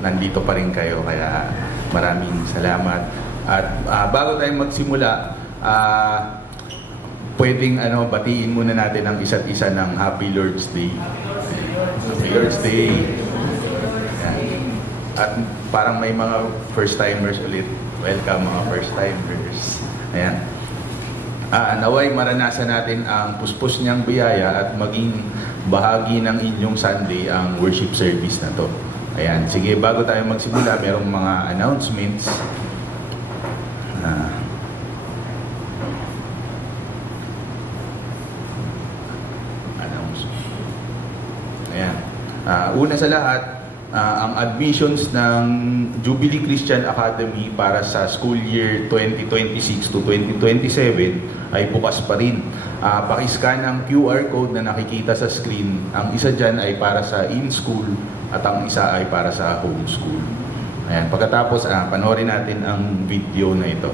nandito pa rin kayo, kaya maraming salamat. At bago tayo magsimula, pwedeng batiin muna natin ang isa't isa ng Happy Lord's Day. Happy Lord's Day. Ayan. At parang may mga first-timers ulit. Welcome mga first-timers. Ayan. Naway maranasan natin ang puspos niyang biyaya at maging bahagi ng inyong Sunday ang worship service na to. Ayan. Sige, bago tayo magsimula, merong mga announcements. Una sa lahat, ang admissions ng Jubilee Christian Academy para sa school year 2026 to 2027 ay bukas pa rin. Pakiscan ang QR code na nakikita sa screen. Ang isa dyan ay para sa in-school at ang isa ay para sa homeschool. Ayan. Pagkatapos, panoorin natin ang video na ito.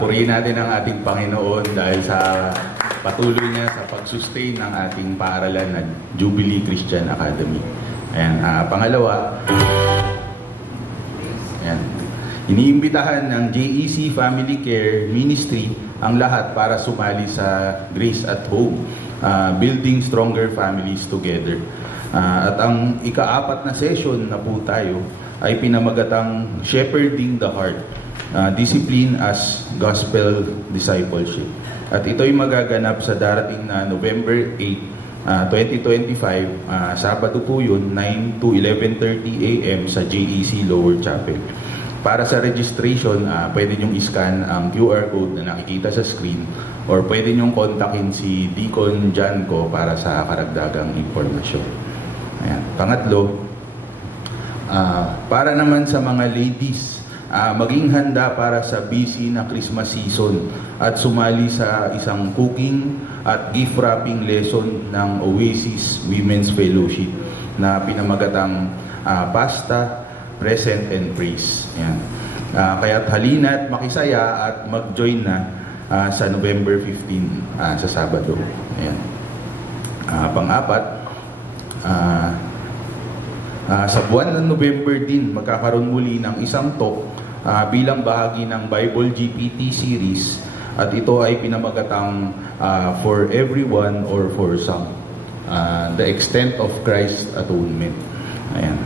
Purihin natin ang ating Panginoon dahil sa patuloy niya sa pag-sustain ng ating paaralan na Jubilee Christian Academy. Ayan. Pangalawa, ayan, iniimbitahan ng JEC Family Care Ministry ang lahat para sumali sa Grace at Home, Building Stronger Families Together. At ang ika-4 na session na po tayo ay pinamagatang Shepherding the Heart, Discipline as Gospel Discipleship. At ito'y magaganap sa darating na November 8, 2025, Sabado po yun, 9 to 11:30 a.m. sa JEC Lower Chapel. Para sa registration, pwede nyong iscan ang QR code na nakikita sa screen or pwede nyong kontakin si Deacon Janko para sa karagdagang impormasyon. Ayan. Pangatlo, para naman sa mga ladies, maging handa para sa busy na Christmas season at sumali sa isang cooking at gift wrapping lesson ng Oasis Women's Fellowship na pinamagatang Pasta, Present and Praise. Ayan. Kaya't halina't makisaya at mag-join na sa November 15 sa Sabado. Ayan. Pang-apat, sa buwan ng November din, magkakaroon muli ng isang talk bilang bahagi ng Bible GPT series at ito ay pinamagatang For Everyone or For Some, The Extent of Christ's Atonement. Ayan.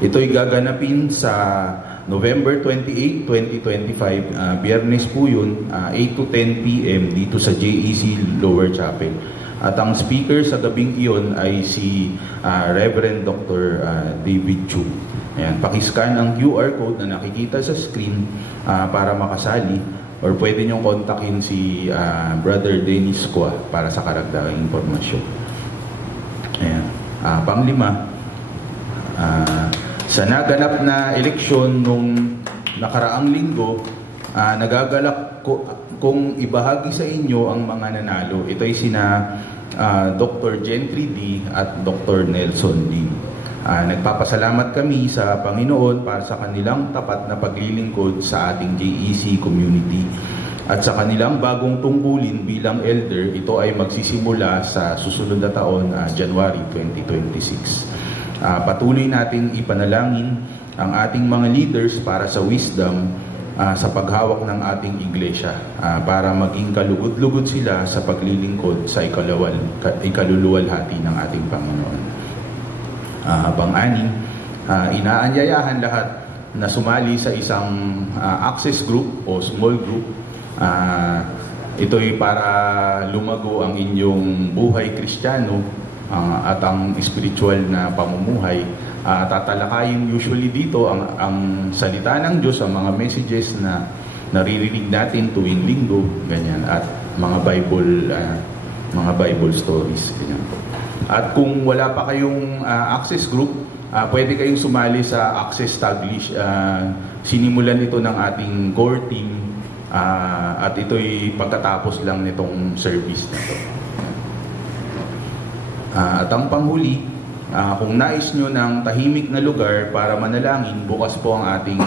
Ito'y gaganapin sa November 28, 2025, Biyernes po yun, 8 to 10 p.m. dito sa JEC Lower Chapel. At ang speaker sa gabing iyon ay si Reverend Dr. David Chu. Ayan, pakiscan ang QR code na nakikita sa screen para makasali or pwede niyong kontakin si Brother Dennis Kwa para sa karagdagang impormasyon. Ayan. Panglima, sa naganap na eleksyon nung nakaraang linggo, nagagalak kung ibahagi sa inyo ang mga nanalo. Ito ay sina Dr. Gentry D. at Dr. Nelson D. Nagpapasalamat kami sa Panginoon para sa kanilang tapat na paglilingkod sa ating JEC community. At sa kanilang bagong tungkulin bilang elder, ito ay magsisimula sa susunod na taon, January 2026. Patuloy nating ipanalangin ang ating mga leaders para sa wisdom sa paghawak ng ating iglesia para maging kalugod-lugod sila sa paglilingkod sa ikaluluwalhati ng ating Panginoon. Pang-anim, inaanyayahan lahat na sumali sa isang access group o small group. Ito'y para lumago ang inyong buhay Kristiyano at ang spiritual na pamumuhay. Tatalakayin usually dito ang salita ng Diyos, ang mga messages na naririnig natin tuwing linggo, ganyan, at mga Bible stories, ganyan. At kung wala pa kayong access group, pwede kayong sumali sa Access Taglish. Sinimulan ito ng ating core team at ito'y pagkatapos lang nitong service na ito. At ang panghuli, kung nais nyo ng tahimik na lugar para manalangin, bukas po ang ating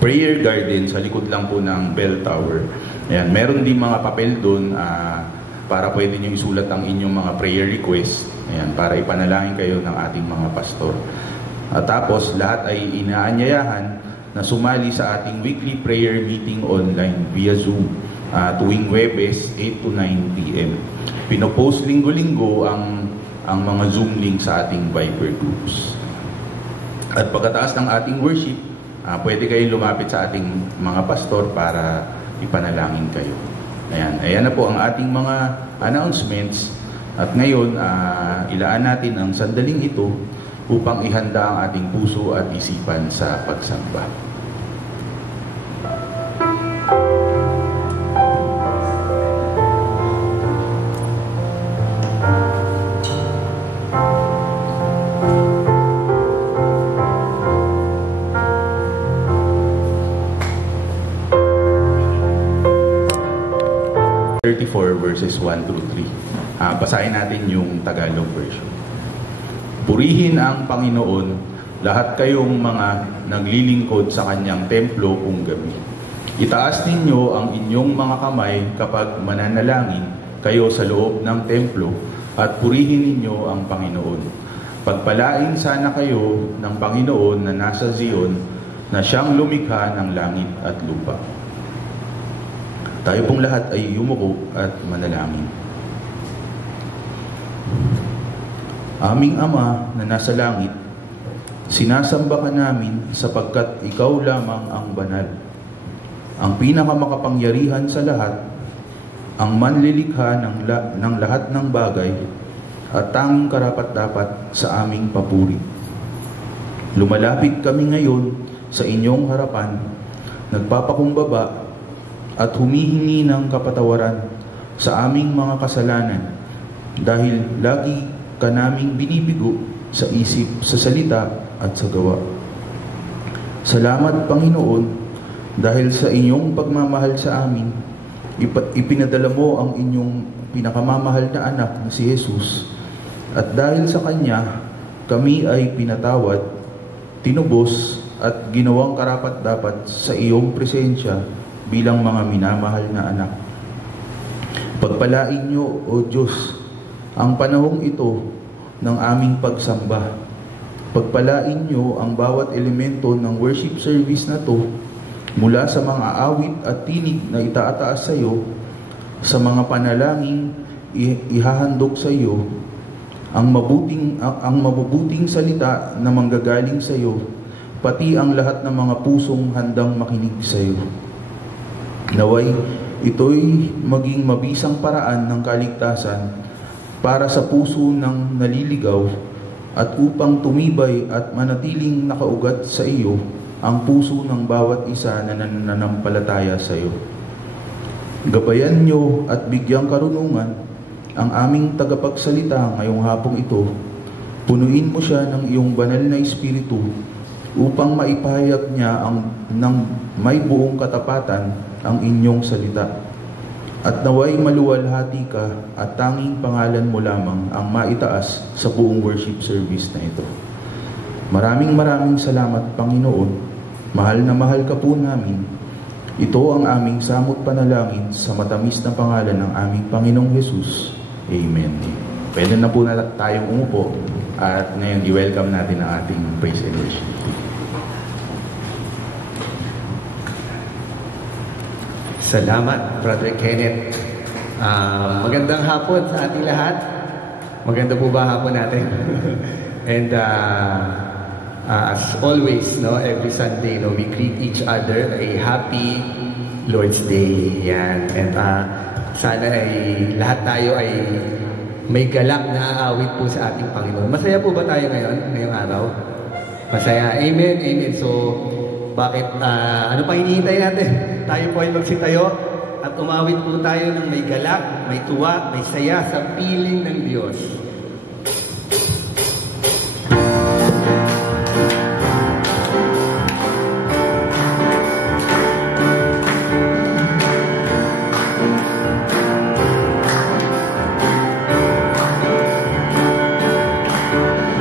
prayer garden sa likod lang po ng Bell Tower. Ayan, meron din mga papel doon para pwede nyo isulat ang inyong mga prayer request. Ayan, para ipanalangin kayo ng ating mga pastor. At tapos, lahat ay inaanyayahan na sumali sa ating weekly prayer meeting online via Zoom tuwing Webes 8 to 9 p.m. Pinopost linggo-linggo ang mga Zoom link sa ating Viber groups. At pagkataas ng ating worship, pwede kayong lumapit sa ating mga pastor para ipanalangin kayo. Ayan na po ang ating mga announcements. At ngayon, ilaan natin ang sandaling ito upang ihanda ang ating puso at isipan sa pagsamba. Verses 1 through 3. Basahin natin yung Tagalog version. Purihin ang Panginoon lahat kayong mga naglilingkod sa kanyang templo kung gabi. Itaas ninyo ang inyong mga kamay kapag mananalangin kayo sa loob ng templo at purihin ninyo ang Panginoon. Pagpalain sana kayo ng Panginoon na nasa Zion, na siyang lumikha ng langit at lupa. Tayo pong lahat ay yumuko at manalangin. Aming Ama na nasa langit, sinasamba ka namin sapagkat ikaw lamang ang banal, ang pinakamakapangyarihan sa lahat, ang manlilikha ng lahat ng bagay, at tanging karapat-dapat sa aming papuri. Lumalapit kami ngayon sa inyong harapan, nagpapakumbaba at humihingi ng kapatawaran sa aming mga kasalanan dahil lagi ka naming binibigo sa isip, sa salita at sa gawa. Salamat, Panginoon, dahil sa inyong pagmamahal sa amin, ipinadala mo ang inyong pinakamamahal na anak na si Jesus, at dahil sa Kanya, kami ay pinatawad, tinubos, at ginawang karapat-dapat sa iyong presensya bilang mga minamahal na anak. Pagpalain niyo, O Diyos, ang panahong ito ng aming pagsamba. Pagpalain niyo ang bawat elemento ng worship service na to, mula sa mga awit at tinig na itaataas sa iyo, sa mga panalangin ihahandog sa iyo, ang mabubuting salita na manggagaling sa iyo, pati ang lahat ng mga pusong handang makinig sa iyo. Naway ito'y maging mabisang paraan ng kaligtasan para sa puso ng naliligaw, at upang tumibay at manatiling nakaugat sa iyo ang puso ng bawat isa na nananampalataya sa iyo. Gabayan niyo at bigyang karunungan ang aming tagapagsalita ngayong hapong ito. Punuin mo siya ng iyong banal na espiritu upang maipahayag niya ng may buong katapatan ang inyong salita. At naway maluwalhati ka at tanging pangalan mo lamang ang maitaas sa buong worship service na ito. Maraming salamat, Panginoon. Mahal na mahal ka po namin. Ito ang aming samot panalangin sa matamis na pangalan ng aming Panginoong Jesus. Amen. Pwede na po na tayong umupo at ngayon i-welcome natin ang ating praise and worship. Salamat, Brother Kenneth. Magandang hapon sa ating lahat. Maganda po ba hapon natin? And as always, every Sunday, we greet each other a happy Lord's Day. Yan. And sana ay lahat tayo ay may galak na aawit po sa ating Panginoon. Masaya po ba tayo ngayong araw? Masaya. Amen, amen. So, bakit, ano pa hinihintay natin? Tayo po ay magsitayo at umawit po tayo ng may galak, may tuwa, may saya sa piling ng Diyos.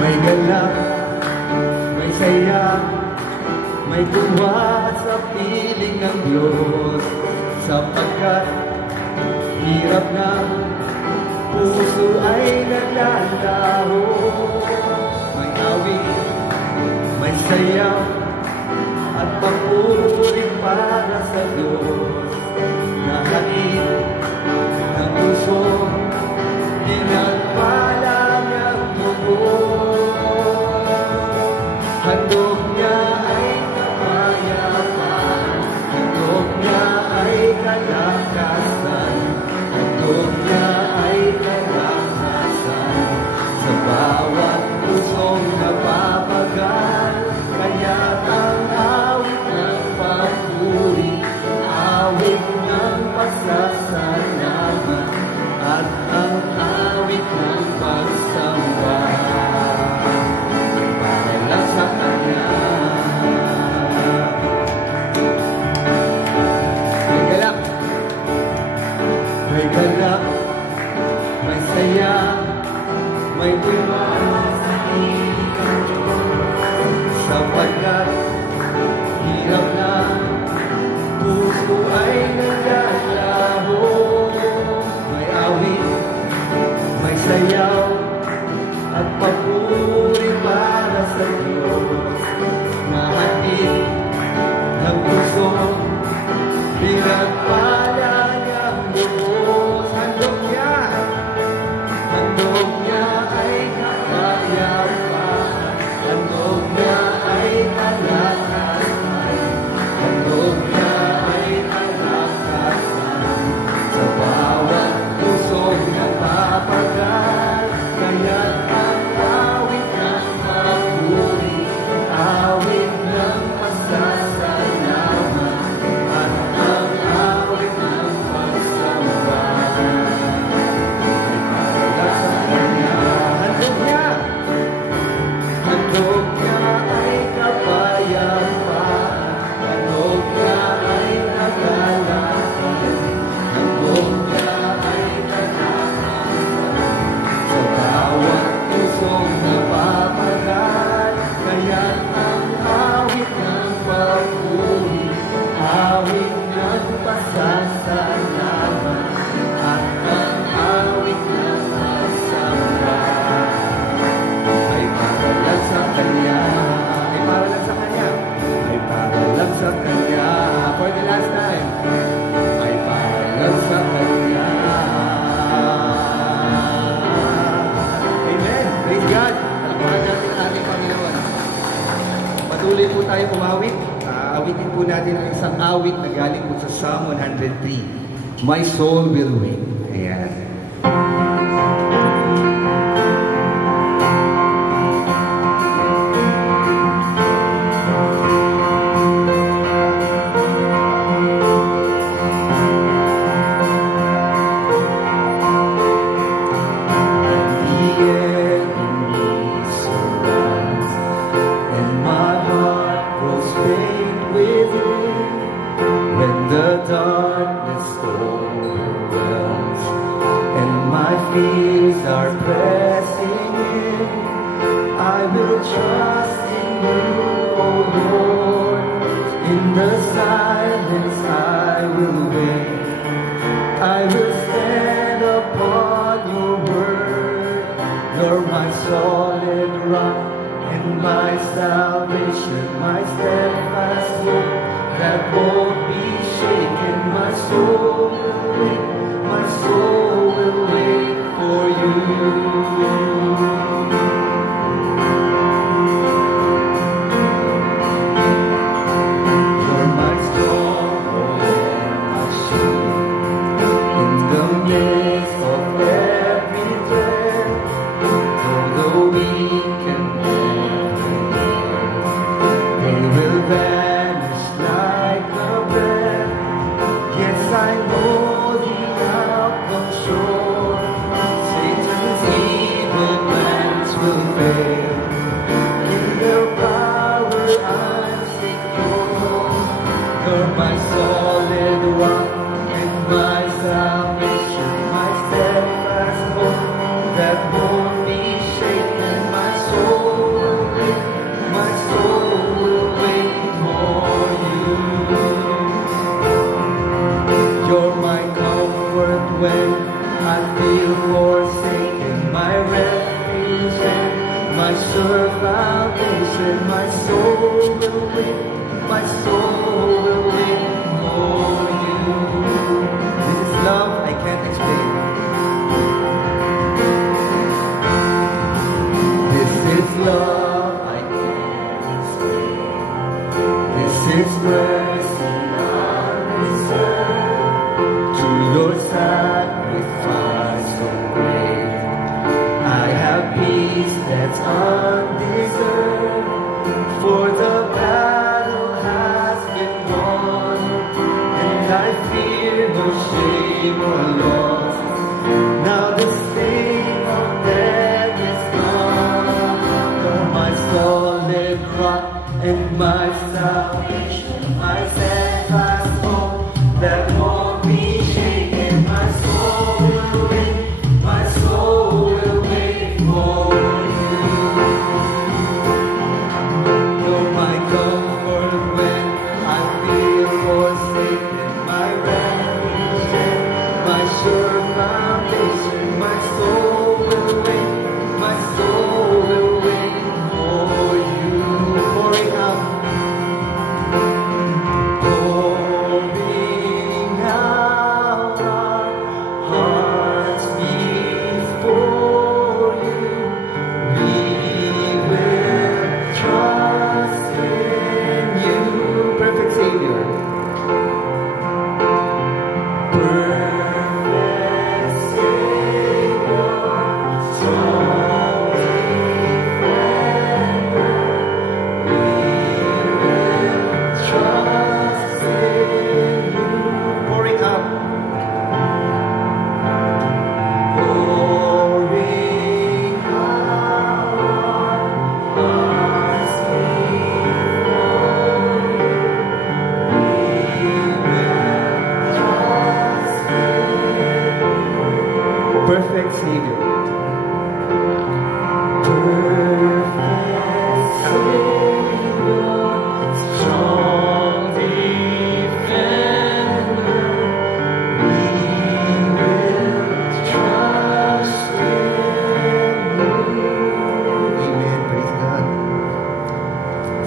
May galak, may saya, may tuwa sa piling ng Diyos, sapagkat hirap na puso ay naglalaho. May awit, may saya, at papuri para sa Diyos. Nakain ng puso, pinagpala niyang lubos. Handog niya ay kapayapaan, handog niya ay kalakasan, handog niya ay kalakasan sa bawat pusong napapagal. Kaya ang awit ng papuri, awit ng pasasalamat. papuri para sa Diyos na hatid ng puso, pinagpala niyang buhos. Handog niya ay kapayapaan, handog niya ay kalakasan, handog niya ay kalakasan, sa bawat pusong napapagal. Kaya't ang awit ng papuri, awit ng pasasalamat, at ang awit ng pagsamba ay para sa Kanya. Handog niya ay kapayapaan, handog niya ay kagalakan, handog niya ay kalakasan, sa bawat pusong napapagal. Kaya't ang awit ng papuri, awit ng pasasalamat, at ang awit ng pagsamba ay para lang sa Kanya, ay para lang sa Kanya, ay para lang sa Kanya. For the last time, ay para lang sa Kanya. Amen. Praise God. Talapakan natin ang ating Panginoon. Patuloy po tayo umawit. Awitin po natin ang isang awit na galing po sa Psalm 103. My soul will wait. Ayan. When the darkness overwhelms and my fears are pressing in, I will trust in you, O Lord. In the silence I will wait. I will stand upon your word. You're my solid rock and my salvation, my steadfast hope that won't be shaken. My soul will wait, my soul will wait for you. You're my stronghold and my shield in the midst of every dread. Though the weak and they will vanish like a breath. Yes, I know the outcome sure. Satan's evil plans will fail. In their power I'm secure. You're my solid rock and my salvation, my steadfast hope that won't be shaken. My soul will wait, my soul will wait for you. You're my comfort when I feel forsaken, my refuge and my sure foundation. My soul will wait, my soul will wait for you. This is love I can't explain. This is love I can't explain. This is mercy undeserved. To your sacrifice so great, I have peace that's undeserved. For the battle has been won, and I fear no shame or loss. Now the sting of death is gone. You're my solid rock and my salvation, my steadfast hope that won't be shaken. My soul will wait, my soul will wait for you. You're my comfort when I feel forsaken, my refuge and my sure foundation. My soul will wait, my soul will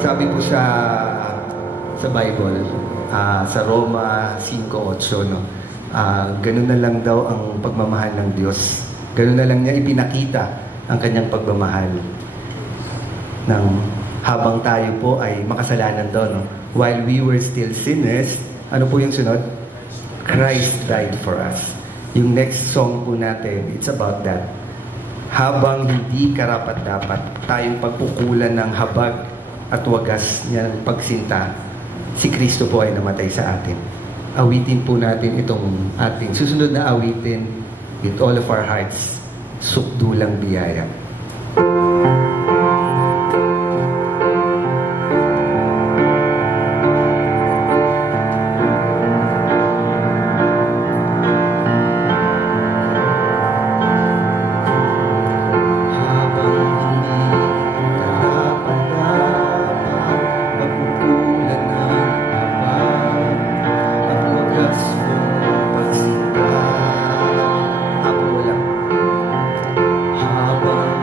Sabi po sa Bible, sa Roma 5:8, no? Ganun na lang daw ang pagmamahal ng Diyos. Ganun na lang niya ipinakita ang kanyang pagmamahal. Habang tayo po ay makasalanan daw, no? While we were still sinners, ano po yung sunod? Christ died for us. Yung next song po natin, it's about that. Habang hindi karapat-dapat tayong pagpukulan ng habag at wagas niya ng pagsinta, si Kristo po ay namatay sa atin. Awitin po natin itong ating susunod na awitin with all of our hearts, Sukdulang Biyaya. Habang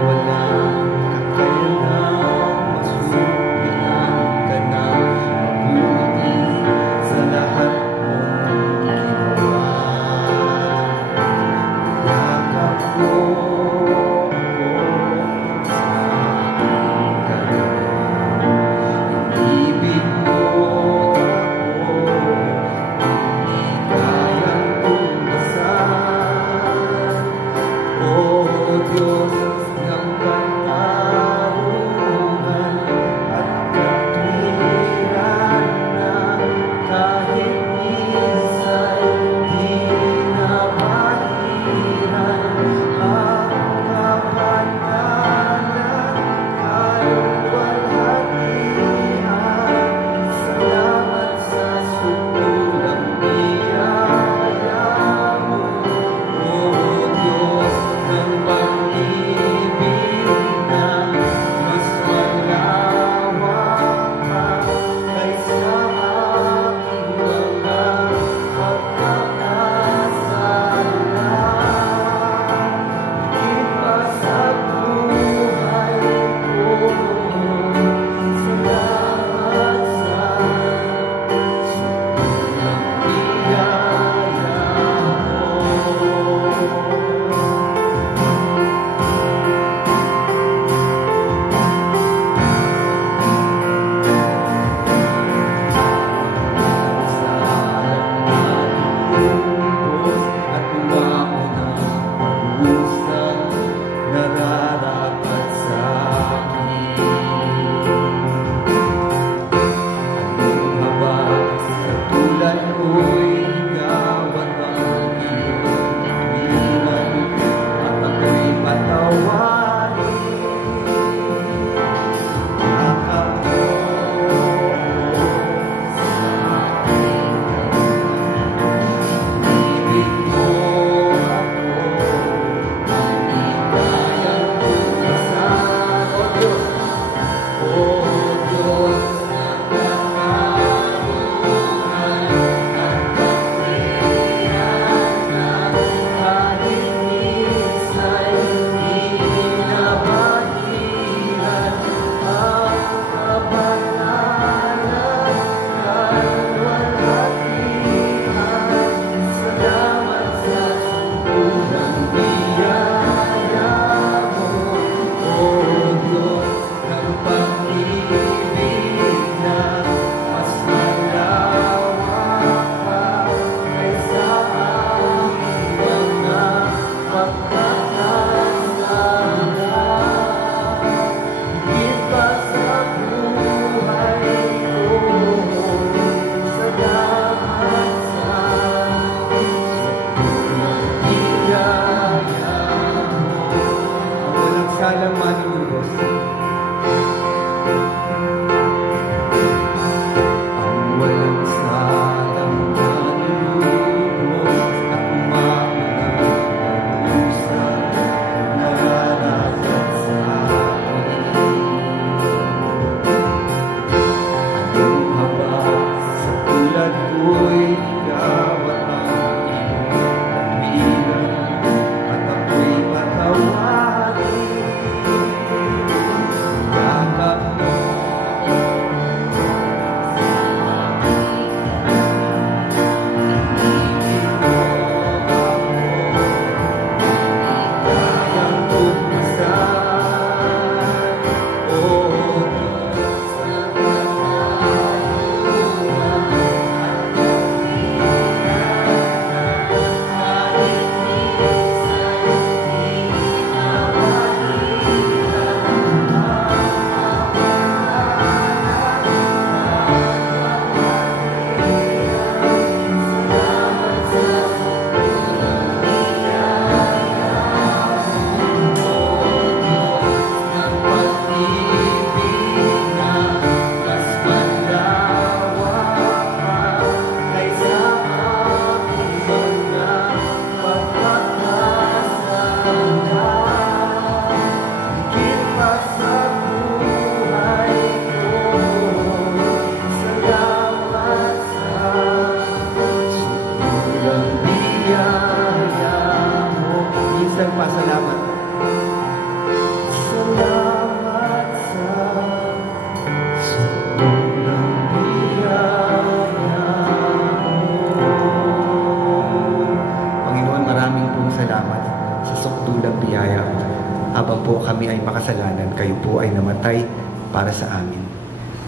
kami ay makasalanan, kayo po ay namatay para sa amin.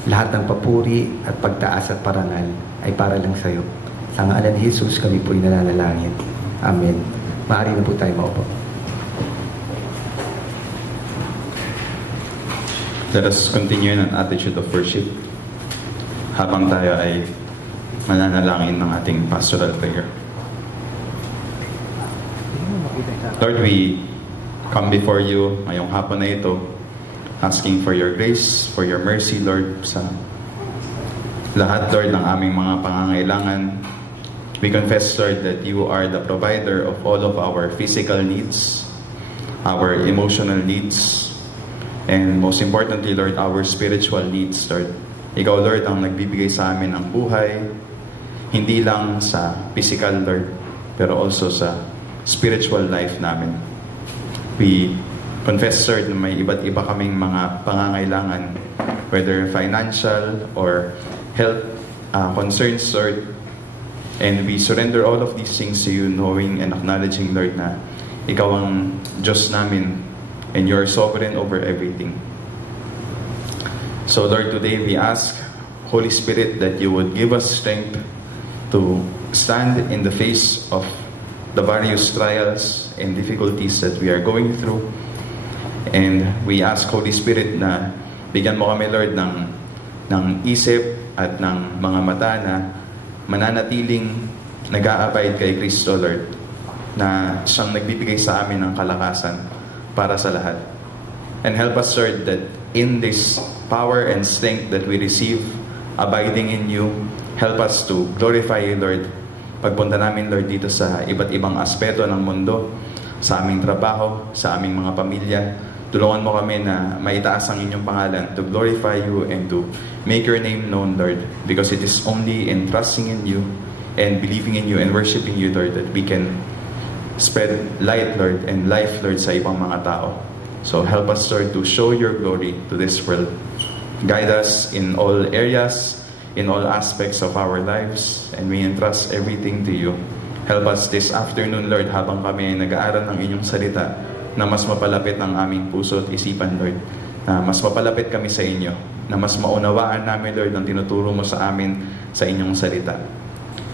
Lahat ng papuri at pagtaas at parangal ay para lang sa iyo. Sa ngalan ni Jesus, kami po ay nananalangin. Amen. Maaari na po tayo maupo. Let us continue in an attitude of worship habang tayo ay mananalangin ng ating pastoral prayer. Lord, we come before you ngayong hapon na ito, asking for your grace, for your mercy, Lord, sa lahat, Lord, ng aming mga pangangailangan. We confess, Lord, that you are the provider of all of our physical needs, our emotional needs, and most importantly, Lord, our spiritual needs, Lord. Ikaw, Lord, ang nagbibigay sa amin ng buhay, hindi lang sa physical, Lord, pero also sa spiritual life namin. We confess, Lord, na may iba't iba kaming mga pangangailangan, whether financial or health concerns, Lord. And we surrender all of these things to you, knowing and acknowledging, Lord, na ikaw ang Diyos namin and you are sovereign over everything. So, Lord, today we ask, Holy Spirit, that you would give us strength to stand in the face of the various trials and difficulties that we are going through. And we ask, Holy Spirit, na bigyan mo kami, Lord, ng isip at ng mga mata na mananatiling nag-aabide kay Kristo, Lord, na siyang nagbibigay sa amin ng kalakasan para sa lahat. And help us, Lord, that in this power and strength that we receive, abiding in you, help us to glorify you, Lord. Pagpunta namin, Lord, dito sa iba't ibang aspeto ng mundo, sa aming trabaho, sa aming mga pamilya, tulungan mo kami na maitaas ang inyong pangalan, to glorify you and to make your name known, Lord, because it is only in trusting in you and believing in you and worshiping you, Lord, that we can spread light, Lord, and life, Lord, sa ibang mga tao. So help us, Lord, to show your glory to this world. Guide us in all areas, in all aspects of our lives, and we entrust everything to you. Help us this afternoon, Lord, habang kami nag-aaral ng inyong salita, na mas mapalapit ang aming puso at isipan, Lord. Na mas mapalapit kami sa inyo, na mas maunawaan namin, Lord, ang tinuturo mo sa amin sa inyong salita.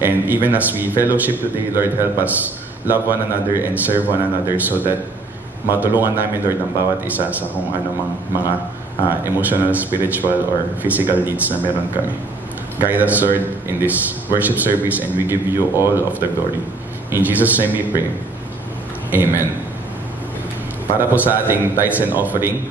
And even as we fellowship today, Lord, help us love one another and serve one another so that matulungan namin, Lord, ang bawat isa sa kung anumang mga emotional, spiritual, or physical needs na meron kami. Guide us, Lord, in this worship service, and we give you all of the glory. In Jesus' name we pray. Amen. Para po sa ating tithes and offering,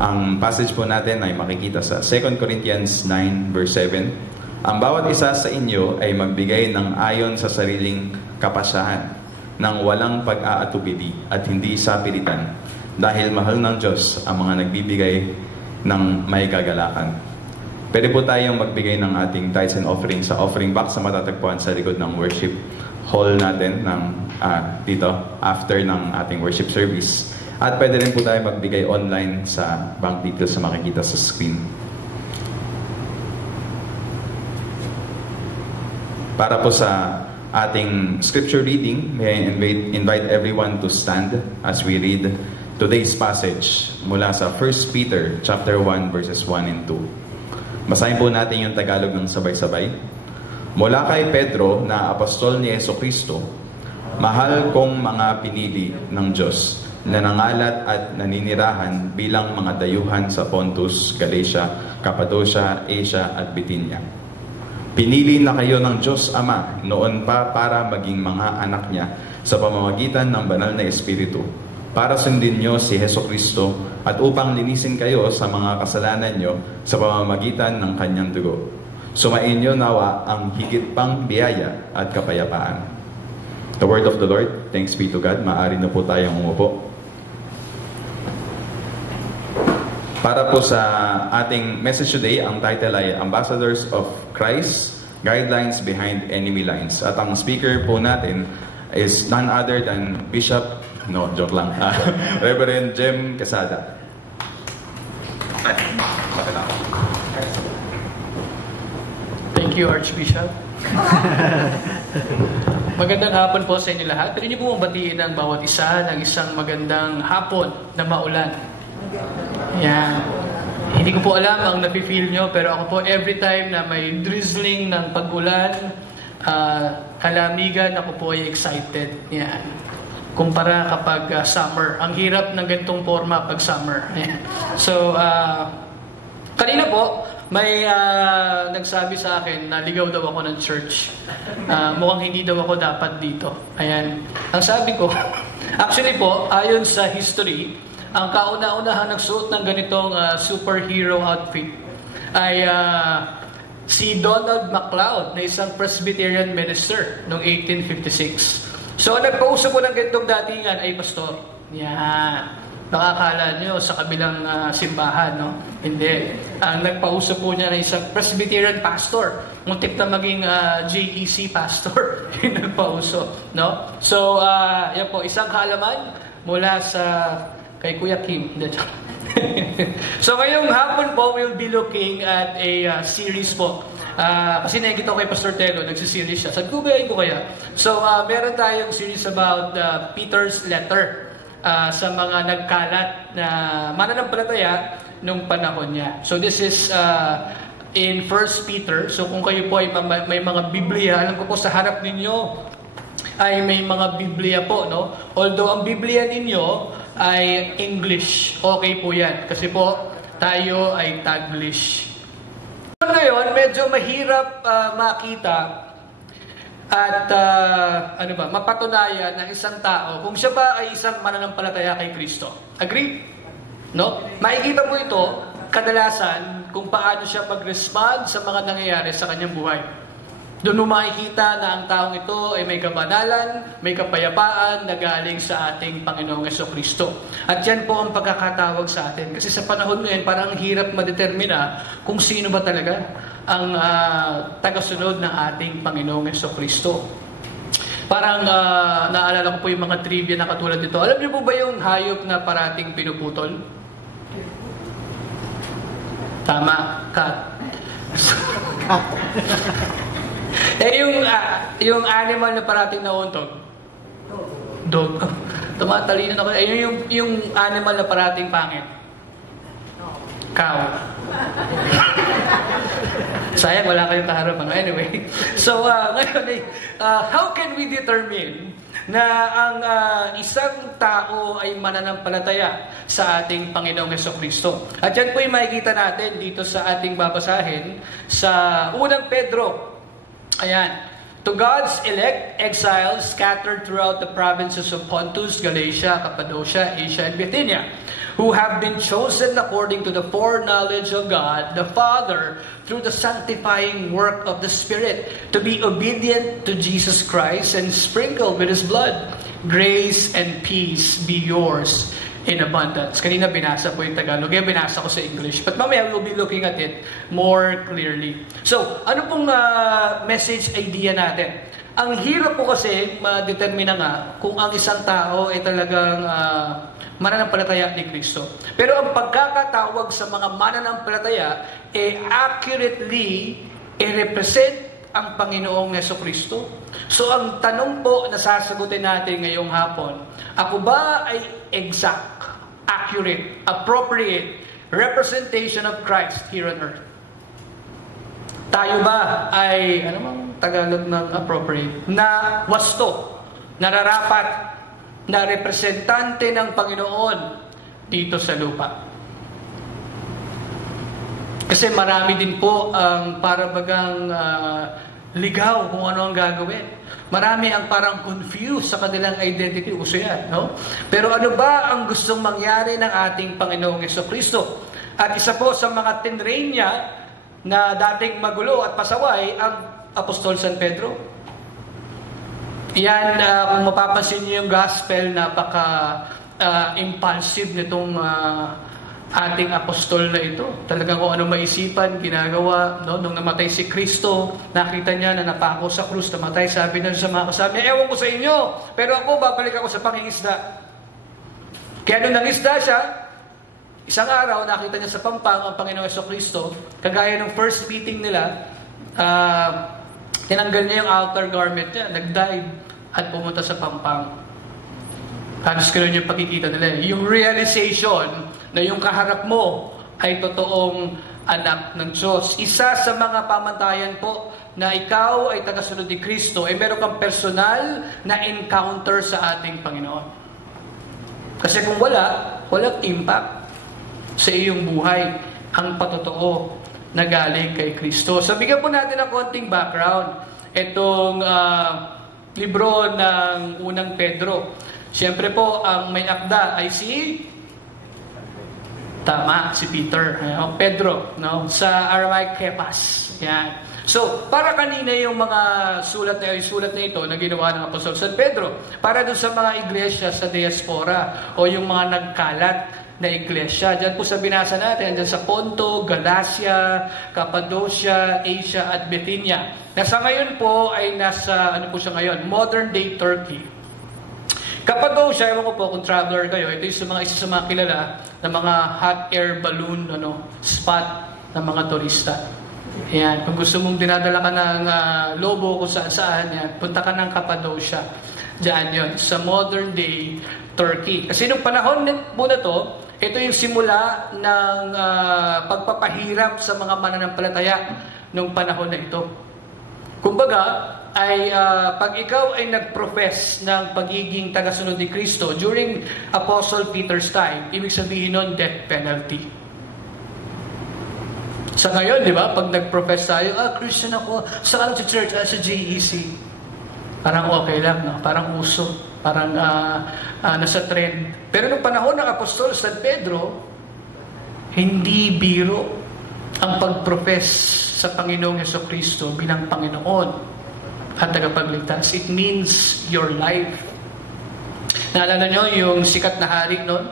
ang passage po natin ay makikita sa 2 Corinthians 9 verse 7. Ang bawat isa sa inyo ay magbigay ng ayon sa sariling kapasyahan, ng walang pag-aatubili at hindi sa pilitan, dahil mahal ng Diyos ang mga nagbibigay ng may kagalakan. Pwede po tayong magbigay ng ating tithes and offering sa offering box na matatagpuan sa likod ng worship hall natin ng, dito after ng ating worship service. At pwede rin po tayo magbigay online sa bank details na makikita sa screen. Para po sa ating scripture reading, may I invite everyone to stand as we read today's passage mula sa 1 Peter chapter 1 verses 1 and 2. Basahin po natin yung Tagalog ng sabay-sabay. Mula kay Pedro na apostol ni Jesucristo, mahal kong mga pinili ng Diyos na nangalat at naninirahan bilang mga dayuhan sa Pontus, Galatia, Cappadocia, Asia at Bithynia. Pinili na kayo ng Diyos Ama noon pa para maging mga anak niya sa pamamagitan ng banal na Espiritu, para sundin niyo si Jesucristo at upang linisin kayo sa mga kasalanan niyo sa pamamagitan ng kanyang dugo. Sumain niyo nawa ang higit pang biyaya at kapayapaan. The word of the Lord. Thanks be to God. Maaari na po tayong umupo. Para po sa ating message today, ang title ay Ambassadors of Christ, Guidelines Behind Enemy Lines. At ang speaker po natin is none other than Bishop, no, joke lang, Reverend Jem Quesada. Thank you, Archbishop. Magandang hapon po sa inyo lahat. Pwede niyo po mabatiin ang bawat isa ng isang magandang hapon na maulan. Yan. Hindi ko po alam ang nafe-feel nyo, pero ako po every time na may drizzling ng pag-ulan, kalamigan, ako po ay excited. Yan. Kumpara kapag summer. Ang hirap ng ganitong forma pag summer. Yan. So, kanina po, may nagsabi sa akin na ligaw daw ako ng church. Mukhang hindi daw ako dapat dito. Ayan. Ang sabi ko, actually po, ayon sa history, ang kauna-unahang nagsuot ng ganitong superhero outfit ay si Donald MacLeod na isang Presbyterian minister noong 1856. So, ang nagpauso po ng ganitong datingan ay pastor. Yan. Nakakala nyo sa kabilang simbahan, no? Hindi. Ang nagpauso po niya na isang Presbyterian pastor. Muntik na maging JEC pastor. Yung nagpauso, no? So, yan po, isang kaalaman mula sa kay Kuya Kim. So, ngayong hapon po, we'll be looking at a series po. Kasi nakikita ko kay Pastor Telo, nagsiseries siya. Sabi ko, bayain ko kaya? So, meron tayong series about Peter's letter sa mga nagkalat na mananampalataya nung panahon niya. So, this is in 1 Peter. So, kung kayo po ay may mga Biblia, alam ko po sa harap ninyo ay may mga Biblia po, no? Although ang Biblia ninyo ay English. Okay po yan. Kasi po, tayo ay Taglish. Ngayon, medyo mahirap makita at mapatunayan ng isang tao kung siya ba ay isang mananampalataya kay Kristo. Agree? No? Makikita mo ito, kadalasan, kung paano siya mag-respond sa mga nangyayari sa kanyang buhay. Doon mo makikita na ang taong ito ay may kabanalan, may kapayapaan na galing sa ating Panginoong Jesucristo. At yan po ang pagkakatawag sa atin. Kasi sa panahon ngayon, parang hirap madetermina kung sino ba talaga ang tagasunod ng ating Panginoong Jesucristo. Parang naalala ko po yung mga trivia na katulad nito. Alam niyo po ba yung hayop na parating pinuputol? Tama, cat. Yung animal na parating nauuntog? Dog. Tumatalino na ako. Yung animal na parating pangit? Cow. Sayang, wala kayong kaharap. Anyway. So, ngayon, how can we determine na ang isang tao ay mananampalataya sa ating Panginoong Jesucristo? At yan po yung makikita natin dito sa ating babasahin sa unang Pedro. Ayan. To God's elect exiles scattered throughout the provinces of Pontus, Galatia, Cappadocia, Asia, and Bithynia, who have been chosen according to the foreknowledge of God, the Father, through the sanctifying work of the Spirit, to be obedient to Jesus Christ and sprinkled with His blood. Grace and peace be yours in abundance. Kanina binasa po yung Tagalog, kaya binasa ko sa English. But mamaya we'll be looking at it more clearly. So, ano pong message idea natin? Ang hirap po kasi ma-determine nga kung ang isang tao ay talagang mananampalataya ni Kristo. Pero ang pagkakatawag sa mga mananampalataya accurately represent ang Panginoong Jesucristo. So ang tanong po na sasagutin natin ngayong hapon, ako ba ay exact, accurate, appropriate representation of Christ here on earth? Tayo ba ay, ano bang Tagalog ng appropriate? Na wasto, nararapat, na representante ng Panginoon dito sa lupa. Kasi marami din po ang parabagang ligaw kung ano ang gagawin. Marami ang parang confused sa kanilang identity. Uso yan, no? Pero ano ba ang gustong mangyari ng ating Panginoong Jesucristo? At isa po sa mga tinrain niya na dating magulo at pasaway, ang Apostol San Pedro. Yan, kung mapapansin niyo yung gospel, napaka-impulsive nitong ating apostol na ito. Talagang kung ano maisipan, ginagawa. No? Nung namatay si Kristo, nakita niya na napako sa krus, namatay, sabi na sa mga kasama, ewan ko sa inyo, pero ako, babalik ako sa pangingisda. Kaya nung nangisda siya, isang araw, nakita niya sa pampang ang Panginoong Jesucristo, kagaya ng first meeting nila, tinanggal niya yung outer garment niya, nag-dive, at pumunta sa pampang. Halos ganoon yung pagkikita nila. Yung realization na yung kaharap mo ay totoong anak ng Diyos. Isa sa mga pamantayan po na ikaw ay tagasunod ni Kristo ay meron kang personal na encounter sa ating Panginoon. Kasi kung walang impact sa iyong buhay ang patotoo na galing kay Kristo. So bigyan po natin ng konting background. Itong libro ng unang Pedro. Siyempre po, ang may akda ay si Peter. Pedro, no? Sa Aramaic Kephas. Yan. So, para kanina yung mga sulat na ito na ginawa ng Apostol San Pedro, para doon sa mga iglesia sa diaspora o yung mga nagkalat na iglesia. Diyan po sa binasa natin, diyan sa Ponto, Galacia, Cappadocia, Asia at Bithynia. Nasa ngayon po ay nasa, ano po siya ngayon? Modern day Turkey. Cappadocia, ewan ko po kung traveler kayo, ito yung isa sa mga kilala na mga hot air balloon spot ng mga turista. Yan. Kung gusto mong dinadala ka ng lobo kung saan, yan, punta ka ng Cappadocia. Diyan yun, sa modern day Turkey. Kasi nung panahon po na to, ito yung simula ng pagpapahirap sa mga mananampalataya nung panahon na ito. Kumbaga, ay pag ikaw ay nag-profess ng pagiging tagasunod ni Kristo during Apostle Peter's time, ibig sabihin nun, death penalty. Sa ngayon, di ba, pag nag-profess tayo, Christian ako, saan sa church? Sa JEC. Parang okay lang, no? Parang uso, parang nasa trend. Pero nung panahon ng Apostol San Pedro, hindi biro ang pag-profess sa Panginoong Jesucristo bilang Panginoon at tagapagligtas. It means your life. Naalala nyo yung sikat na hari noon?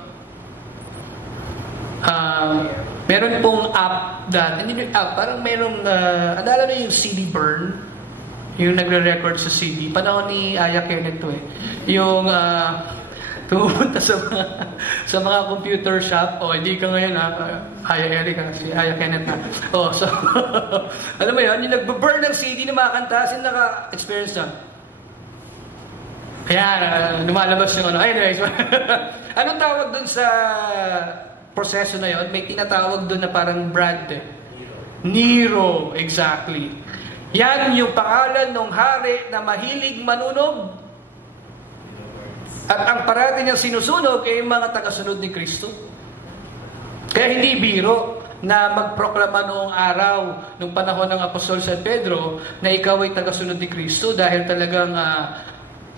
Meron pong app dati. Hindi app, parang merong, naalala nyo yung CD burn? Yung nagre-record sa CD. Panahon ni Aya Kenneth to eh. Yung pumunta sa mga computer shop. Hindi ka ngayon Aya Eric, si Aya Kenneth na. So, alam mo yun, yung nagbe-burn ng CD na mga kanta, sino naka-experience na? Kaya, lumalabas yung anyways, anong tawag dun sa proseso na yun? May tinatawag dun na parang brand eh. Nero, exactly. Yan yung pangalan ng hari na mahilig manunog. At ang parati niyang sinusunog ay yung mga tagasunod ni Kristo. Kaya hindi biro na magproklama noong araw, nung panahon ng Apostol San Pedro, na ikaw ay tagasunod ni Kristo dahil talagang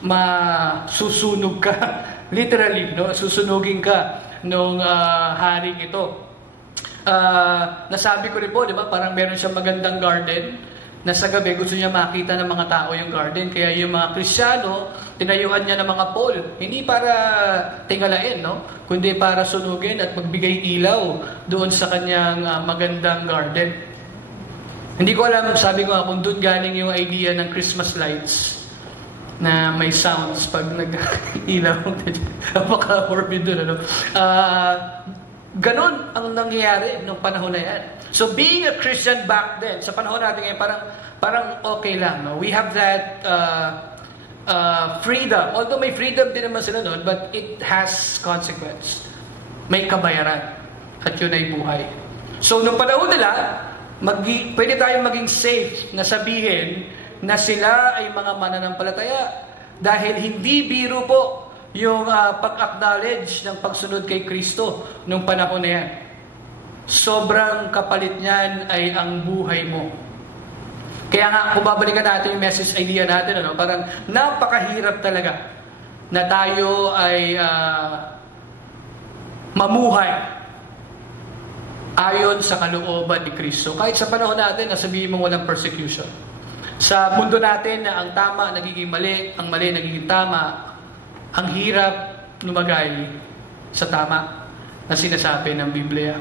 masusunog ka. Literally, no? Susunugin ka nung haring ito. Nasabi ko rin po, di ba? Parang meron siyang magandang garden na sa gabi gusto niya makita ng mga tao yung garden. Kaya yung mga Kristiyano, tinayuan niya ng mga pole. Hindi para tingalain, no? Kundi para sunugin at magbigay ilaw doon sa kanyang magandang garden. Hindi ko alam, sabi ko kung doon galing yung idea ng Christmas lights na may sounds pag nag-ilaw. Napaka-morbid doon, ano? Ganon ang nangyayari nung panahon na yan. So being a Christian back then, sa panahon natin ngayon, parang okay lang. No? We have that freedom. Although may freedom din naman sila noon, but it has consequence. May kabayaran. At yun ay buhay. So nung panahon nila, pwede tayong maging safe na sabihin na sila ay mga mananampalataya. Dahil hindi biro po yung pag-acknowledge ng pagsunod kay Kristo nung panahon na yan. Sobrang kapalit niyan ay ang buhay mo. Kaya nga, kung babalikan natin yung message idea natin, parang napakahirap talaga na tayo ay mamuhay ayon sa kalooban ni Kristo. Kahit sa panahon natin, nasabihin mong walang persecution. Sa mundo natin na ang tama nagiging mali, ang mali nagiging tama, ang hirap lumagay sa tama na sinasabi ng Biblia.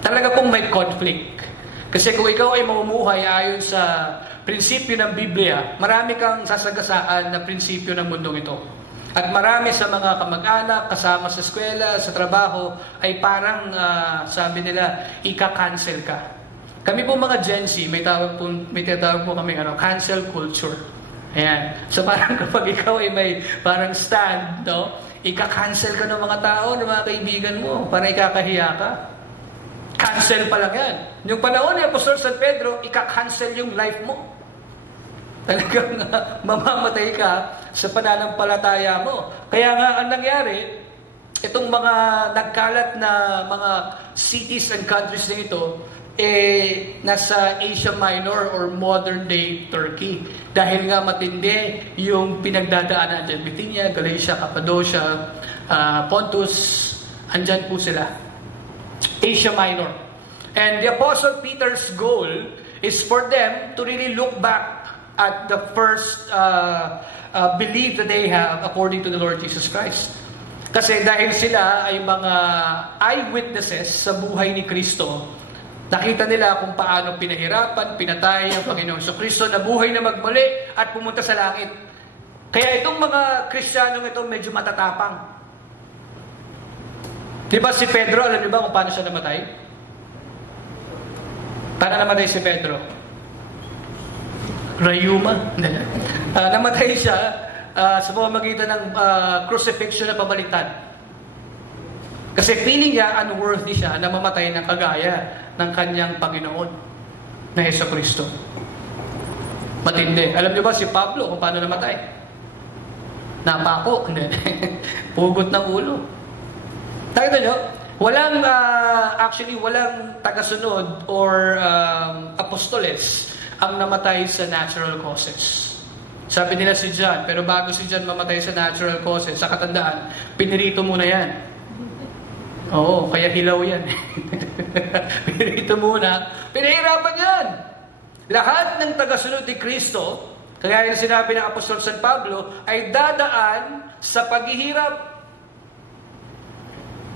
Talaga pong may conflict. Kasi kung ikaw ay mamumuhay ayon sa prinsipyo ng Biblia, marami kang sasagasaan na prinsipyo ng mundong ito. At marami sa mga kamag-anak, kasama sa eskwela, sa trabaho, ay parang, sabi nila, ika-cancel ka. Kami po mga Gen Z, may tinatawag po kami cancel culture. Ayan. So parang kapag ikaw ay may parang stand, no? ika-cancel ka ng mga tao, ng mga kaibigan mo, para ikakahiya ka. Cancel pa lang yan. Yung panahon ni Apostol San Pedro, ika-cancel yung life mo. Talagang mamamatay ka sa pananampalataya mo. Kaya nga ang nangyari, itong mga nagkalat na mga cities and countries na ito, nasa Asia Minor or modern day Turkey. Dahil nga matindi yung pinagdadaanan dyan. Bithynia, Galatia, Cappadocia, Pontus, andyan po sila. Asia Minor. And the Apostle Peter's goal is for them to really look back at the first belief that they have according to the Lord Jesus Christ. Kasi dahil sila ay mga eyewitnesses sa buhay ni Kristo, nakita nila kung paano pinahirapan, pinatay ang Panginoong Kristo, nabuhay na magmuli at pumunta sa langit. Kaya itong mga Kristiyanong ito medyo matatapang. Di ba si Pedro, alam niyo ba kung paano siya namatay? Paano namatay si Pedro? Rayuma. Namatay siya sa pamamagitan ng crucifixion na pabaliktad. Kasi feeling niya unworthy siya na mamatay ng kagaya ng kanyang Panginoon na Jesucristo. Matindi. Alam niyo ba si Pablo kung paano namatay? Napako. Pugot ng ulo. Nakita niyo? Walang tagasunod or apostoles ang namatay sa natural causes. Sabi nila si John, pero bago si John mamatay sa natural causes, sa katandaan, pinirito muna yan. Oo, kaya hilaw yan. Pinirito muna, pinahirapan yan. Lahat ng tagasunod ni Kristo, kaya yung sinabi ng Apostol San Pablo, ay dadaan sa paghihirap.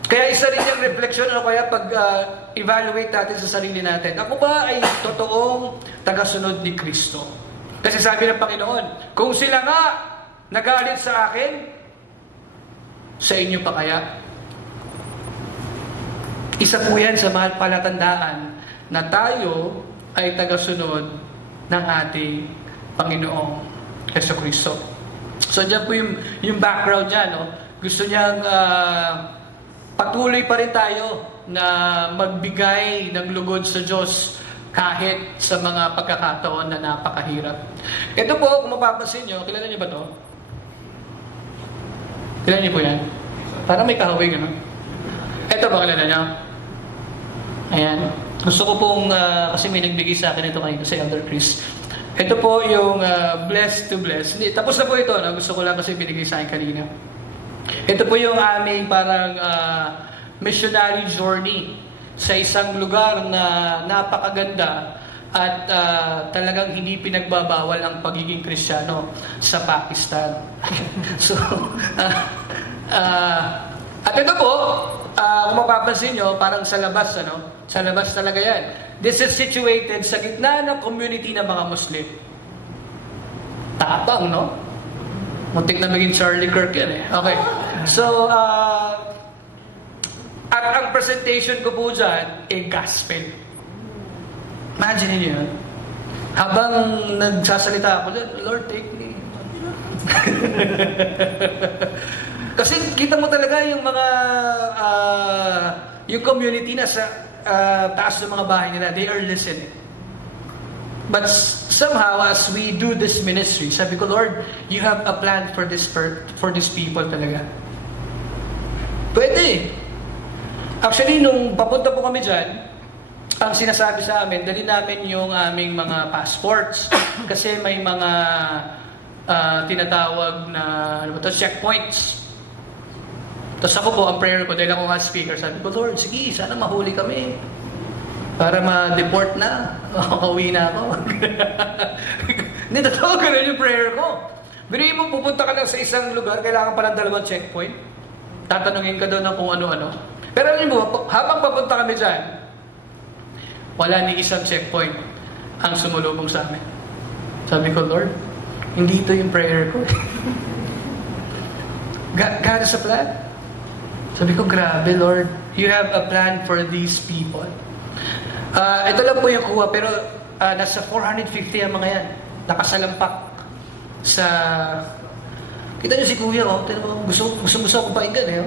Kaya isa rin yung reflection, ano kaya pag-evaluate natin sa sarili natin. Ako ba ay totoong tagasunod ni Kristo? Kasi sabi ng Panginoon, kung sila nga nagalit sa akin, sa inyo pa kaya? Isa po yan sa mahal palatandaan na tayo ay tagasunod ng ating Panginoong Jesucristo. So dyan po yung background niya, no? Gusto niyang patuloy pa rin tayo na magbigay ng lugod sa Diyos kahit sa mga pagkakataon na napakahirap. Ito po, kung mapapansin nyo, kilala niyo ba ito? Kilala niyo po yan? Parang may kahawig, ano? Ito ba kilala niyo? Ayan. Gusto ko pong, kasi may nagbigay sa akin ito kanina sa Elder Chris. Ito po yung Blessed to Bless. Hindi, tapos na po ito, no? Gusto ko lang kasi binigay sa akin kanina. Ito po yung aming parang missionary journey sa isang lugar na napakaganda at talagang hindi pinagbabawal ang pagiging Kristiyano sa Pakistan. So, at ito po, kung mapapansin nyo, parang sa labas, ano? Sa labas talaga yan. This is situated sa gitna ng community ng mga Muslim. Tapang, no? Muntik na maging Charlie Kirk yan eh. Okay. So, at ang presentation ko po dyan, gospel. Imagine niyo yun. Habang nagsasalita ako, Lord, take me. Kasi kita mo talaga yung mga, yung community na sa taas ng mga bahay nila, they are listening. But somehow, as we do this ministry, sabi ko, Lord, you have a plan for this people talaga. Pwede. Actually, nung papunta po kami dyan, ang sinasabi sa amin, dali namin yung aming mga passports. Kasi may mga tinatawag na checkpoints. Tapos ako po, ang prayer ko, dahil ako nga speaker, sabi ko, Lord, sige, sana mahuli kami. Para ma-deport na. Makakauwi na ako. Hindi, totoo ganun yung prayer ko. Binihin mo, pupunta ka lang sa isang lugar, kailangan pa ng 2 checkpoint. Tatanungin ka doon ng kung ano-ano. Pero alam mo, habang papunta kami dyan, wala ni isang checkpoint ang sumulubong sa amin. Sabi ko, Lord, hindi ito yung prayer ko. God has a plan. Sabi ko, grabe, Lord. You have a plan for these people. Ito lang po yung kuha, pero nasa 450 ang mga yan. Nakasalampak sa... Kita niyo si Kuya, gusto akong pakinggan eh.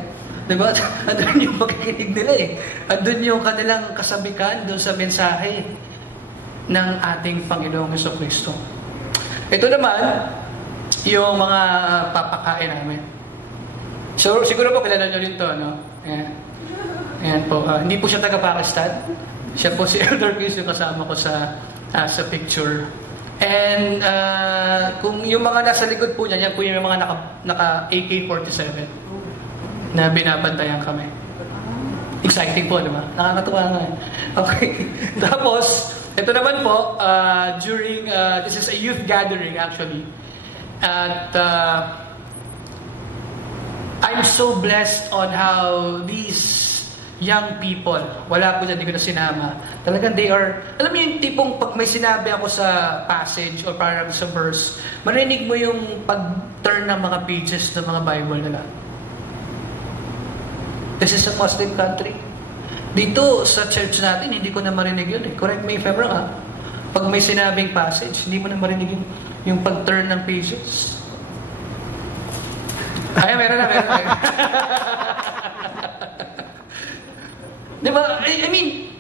Diba? Andun yung pagkikinig nila eh. Andun yung kanilang kasabikan doon sa mensahe ng ating Panginoong Jesucristo. Ito naman, yung mga papakain namin. So, siguro po kilala nyo rin to, no? Ayan po. Hindi po siya taga-Pakistan. Siya po si Elder Chris, yung kasama ko sa picture. And kung yung mga nasa likod po niya, yan po yung mga naka AK-47 na binabantayan kami. Exciting po, diba? Nakakatuwa nga. Okay. Tapos, ito naman po, during, this is a youth gathering actually. At I'm so blessed on how these young people, wala po dyan, hindi ko na sinama. Talagang they are, alam mo yung tipong pag may sinabi ako sa passage or parang sa verse, marinig mo yung pag-turn ng mga pages ng mga Bible nila. This is a Muslim country. Dito sa church natin, hindi ko na marinig yun eh. Correct me if I'm wrong, ha? Pag may sinabing passage, hindi mo na marinig yung pag-turn ng pages. Ay, meron na. Diba? I mean,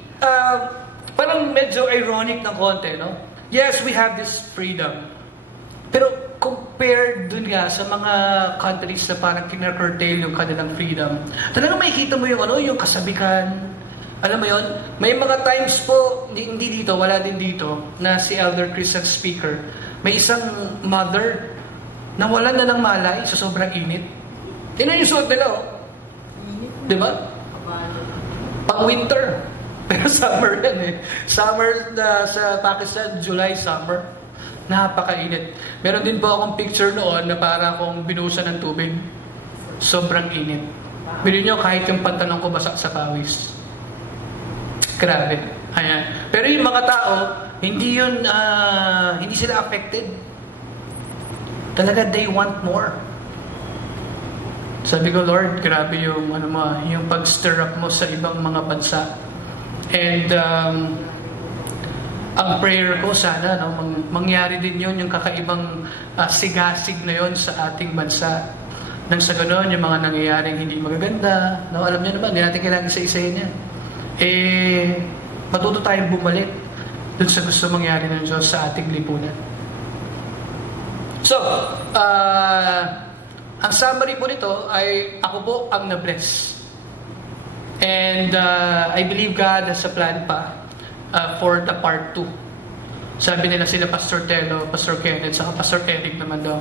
parang medyo ironic ng konti, no? Yes, we have this freedom. Pero compared dun nga sa mga countries na parang kina-curtail yung kanilang freedom, talagang makikita mo yung kasabikan. Alam mo yon? May mga times po, hindi dito, wala din dito, na si Elder Chris ang speaker. May isang mother na wala na ng malay sa sobrang init. Tingnan yung suot nila, oh. Diba? Pang winter. Pero summer yan eh. Summer sa Pakistan, July summer. Napakainit. Meron din po akong picture noon na para akong binuhusan ng tubig. Sobrang init. Bilhin nyo kahit yung pantalon ko basak sa pawis. Grabe. Ayan. Pero yung mga tao, hindi sila affected. Talaga they want more. Sabi ko, Lord, grabe yung pag-stir up mo sa ibang mga bansa. And ang prayer ko sana, mangyari din yun, yung kakaibang sigasig na yun sa ating bansa. Nang sa gano'n, yung mga nangyayaring hindi magaganda, alam niyo naman, hindi natin kailangan isa-isahin yan. Matuto tayong bumalik dun sa gusto mangyari ng Diyos sa ating lipunan. So, ang summary po nito ay ako po ang na-bless. And I believe God has a plan pa for the part 2. Sabi nila sila Pastor Telo, Pastor Kenneth, saka Pastor Eric naman daw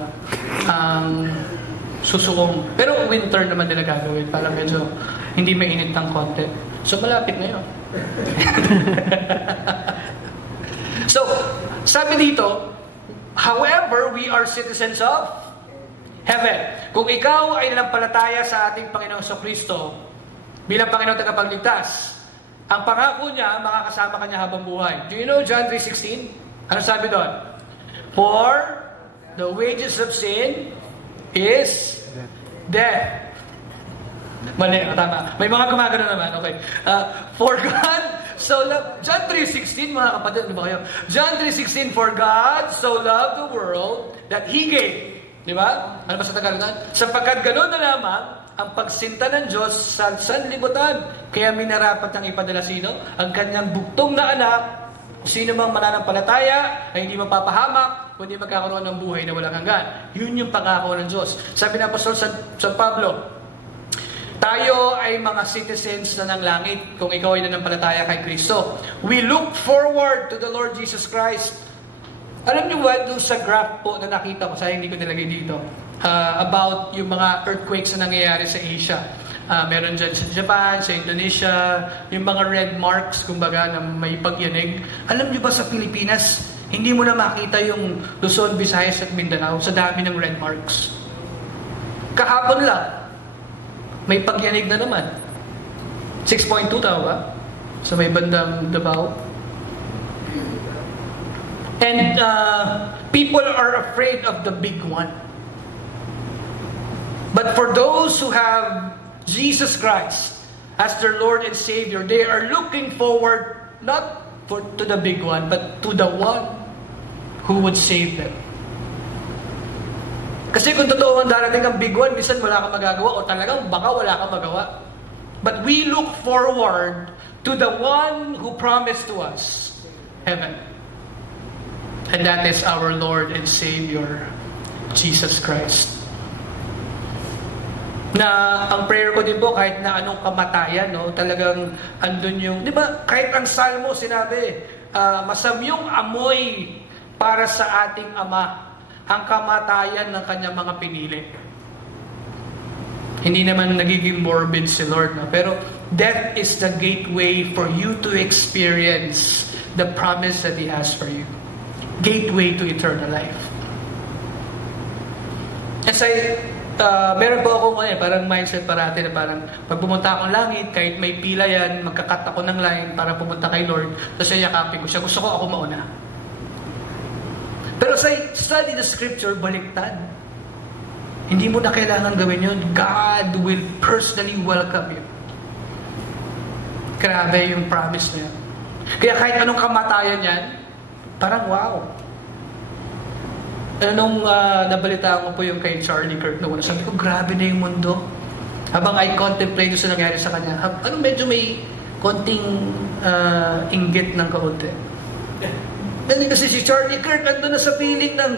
susuong. Pero winter naman nila gagawin para medyo hindi mainit ng konti. So malapit na yun. So, sabi dito, however, we are citizens of heaven. Kung ikaw ay nanampalataya sa ating Panginoong Jesucristo bilang Panginoong tagapagligtas, ang pangako niya, makakasama ka niya habang buhay. Do you know John 3:16? Ano sabi doon? For the wages of sin is death. Mali, tama. May mga gumagano naman. Okay. For God so loved, John 3:16, mga kapatid, ano ba kayo? John 3:16, for God so loved the world that He gave. Di ba? Ano ba sa Tagalog? Sapagkat gano'n na lamang ang pagsinta ng Diyos sa sanlibutan. Kaya minarapat ng ipadala sino? Ang kanyang buktong na anak, sino mang mananampalataya ay hindi mapapahamak, kundi magkakaroon ng buhay na walang hanggan. Yun yung pangako ng Diyos. Sabi ng Apostol San Pablo, tayo ay mga citizens na ng langit kung ikaw ay nanampalataya kay Kristo. We look forward to the Lord Jesus Christ. Alam niyo ba, doon sa graph po na nakita ko, sayang hindi ko nilagay dito, about yung mga earthquakes na nangyayari sa Asia. Meron dyan sa Japan, sa Indonesia, yung mga red marks, kumbaga, na may pagyanig. Alam niyo ba sa Pilipinas, hindi mo na makita yung Luzon, Visayas at Mindanao sa dami ng red marks. Kahapon lang, may pagyanig na naman. 6.2 tao ba? Sa may bandang Davao. And people are afraid of the big one. But for those who have Jesus Christ as their Lord and Savior, they are looking forward not to the big one, but to the one who would save them. Kasi kung totoo ang darating ang big one, minsan wala kang magagawa o talagang baka wala kang magawa. But we look forward to the one who promised to us heaven. And that is our Lord and Savior, Jesus Christ. Na ang prayer ko din po, kahit na anong kamatayan, no, talagang andun yung, di ba, kahit ang Salmo sinabi, masamyong amoy para sa ating Ama ang kamatayan ng kanyang mga pinili. Hindi naman nagiging morbid si Lord, no? Pero death is the gateway for you to experience the promise that He has for you. Gateway to eternal life. As meron po akong parang mindset parati na parang pag pumunta akong langit, kahit may pila yan, magkakat ako ng line para pumunta kay Lord, tapos yakapin ko siya. Gusto ko ako mauna. Pero sa study the scripture, baliktad. Hindi mo na kailangan gawin yun. God will personally welcome you. Grabe yung promise na yun. Kaya kahit anong kamatayan yan, parang wow. Nung nabalitaan ko po yung kay Charlie Kirk noon, sabi ko, grabe na yung mundo. Habang I contemplate sa nangyari sa kanya, medyo may konting inggit ng kaunti. Kasi si Charlie Kirk nandun na sa piling ng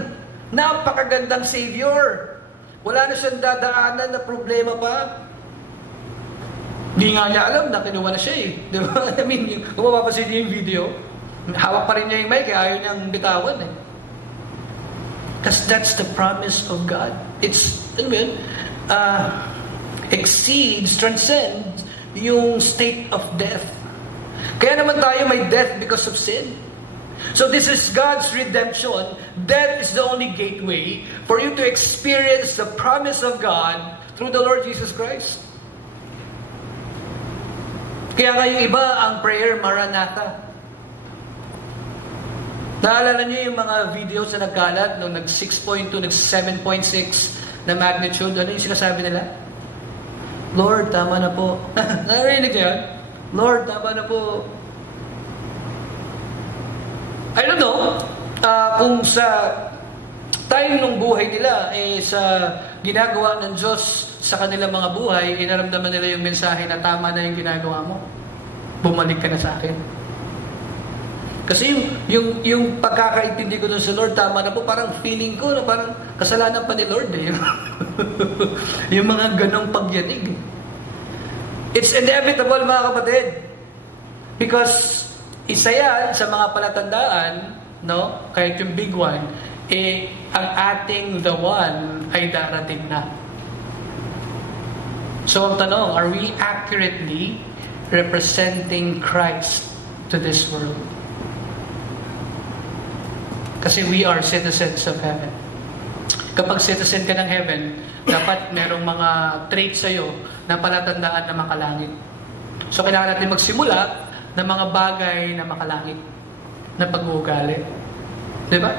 napakagandang Savior. Wala na siyang dadaanan na problema pa. Hindi nga niya alam na kinuha na siya eh. Di ba? I mean, kung mapapasin niyo yung video, hawak pa rin niya yung mic, ayaw niyang bitawan eh. Because that's the promise of God. It's, ano yun? Exceeds, transcends yung state of death. Kaya naman tayo may death because of sin. So this is God's redemption. Death is the only gateway for you to experience the promise of God through the Lord Jesus Christ. Kaya nga yung iba, ang prayer, Maranatha. Naalala niyo yung mga videos na nagkalat nung nag 6.2, nag 7.6 na magnitude? Ano yung sinasabi nila? Lord, tama na po. Narinig niyo yan? Lord, tama na po. I don't know kung sa time ng buhay nila, sa ginagawa ng Diyos sa kanilang mga buhay, inaramdaman nila yung mensahe na tama na yung ginagawa mo. Bumalik ka na sa akin. Kasi yung pagkakaintindi ko dun sa Lord, tama na po, parang feeling ko na parang kasalanan pa ni Lord eh. Yung mga ganong pagyanig. It's inevitable, mga kapatid. Because isa yan sa mga palatandaan, no? Kahit yung big one, ang ating the one ay darating na. So ang tanong, are we accurately representing Christ to this world? Kasi we are citizens of heaven. Kapag citizen ka ng heaven, dapat merong mga traits sa'yo na palatandaan na makalangit. So kailangan natin magsimula ng mga bagay na makalangit, na pag-uugali. Diba?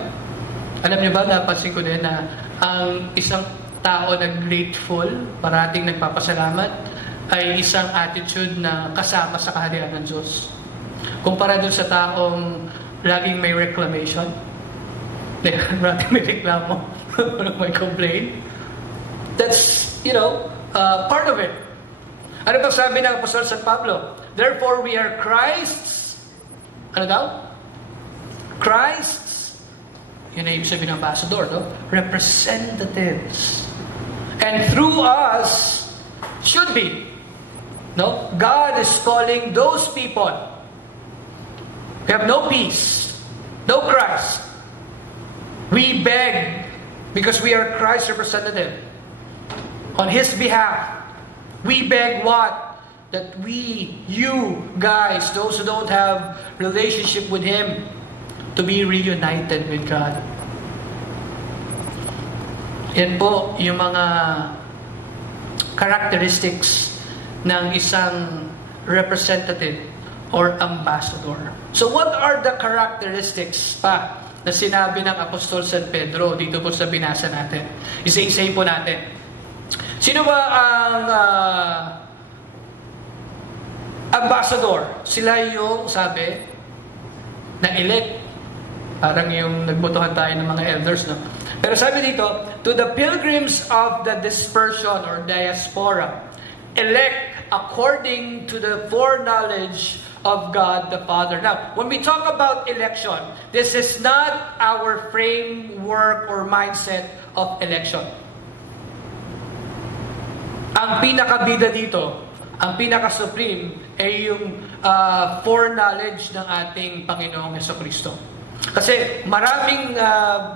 Alam niyo ba, napansin ko din na ang isang tao na grateful, parating nagpapasalamat, ay isang attitude na kasama sa kaharian ng Diyos. Kumpara dun sa taong laging may reclamation. Laging may reklamo. May complain. That's, part of it. Ano bang sabi ng Apostol San Pablo? Therefore, we are Christ's, ano daw? Christ's, yun na ibig sabihin ng ambassador, no? Representatives. And through us, should be, no? God is calling those people who have no peace, no Christ. We beg, because we are Christ's representative, on His behalf, we beg what? That you guys, those who don't have relationship with Him, to be reunited with God. Yan po yung mga characteristics ng isang representative or ambassador. So what are the characteristics pa na sinabi ng Apostol San Pedro dito po sa binasa natin? Isa-isahin po natin. Sino ba ang ambassador? Sila yung sabi na elect. Parang yung nagbotohan tayo ng mga elders, no? Pero sabi dito, to the pilgrims of the dispersion or diaspora, elect according to the foreknowledge of God the Father. Now, when we talk about election, this is not our framework or mindset of election. Ang pinakabida dito, ang pinaka-supreme ay yung foreknowledge ng ating Panginoong Jesucristo. Kasi maraming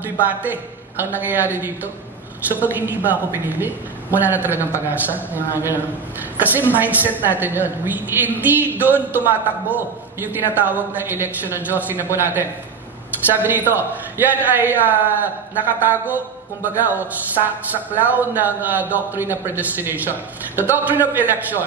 debate ang nangyayari dito. So pag hindi ba ako pinili, wala na talagang pag-asa. Kasi mindset natin yun. Hindi doon tumatakbo yung tinatawag na election ng Diyos. Tingnan po natin. Sabi dito, yan ay nakatago, kumbaga, sa cloud ng doctrine of predestination. The doctrine of election.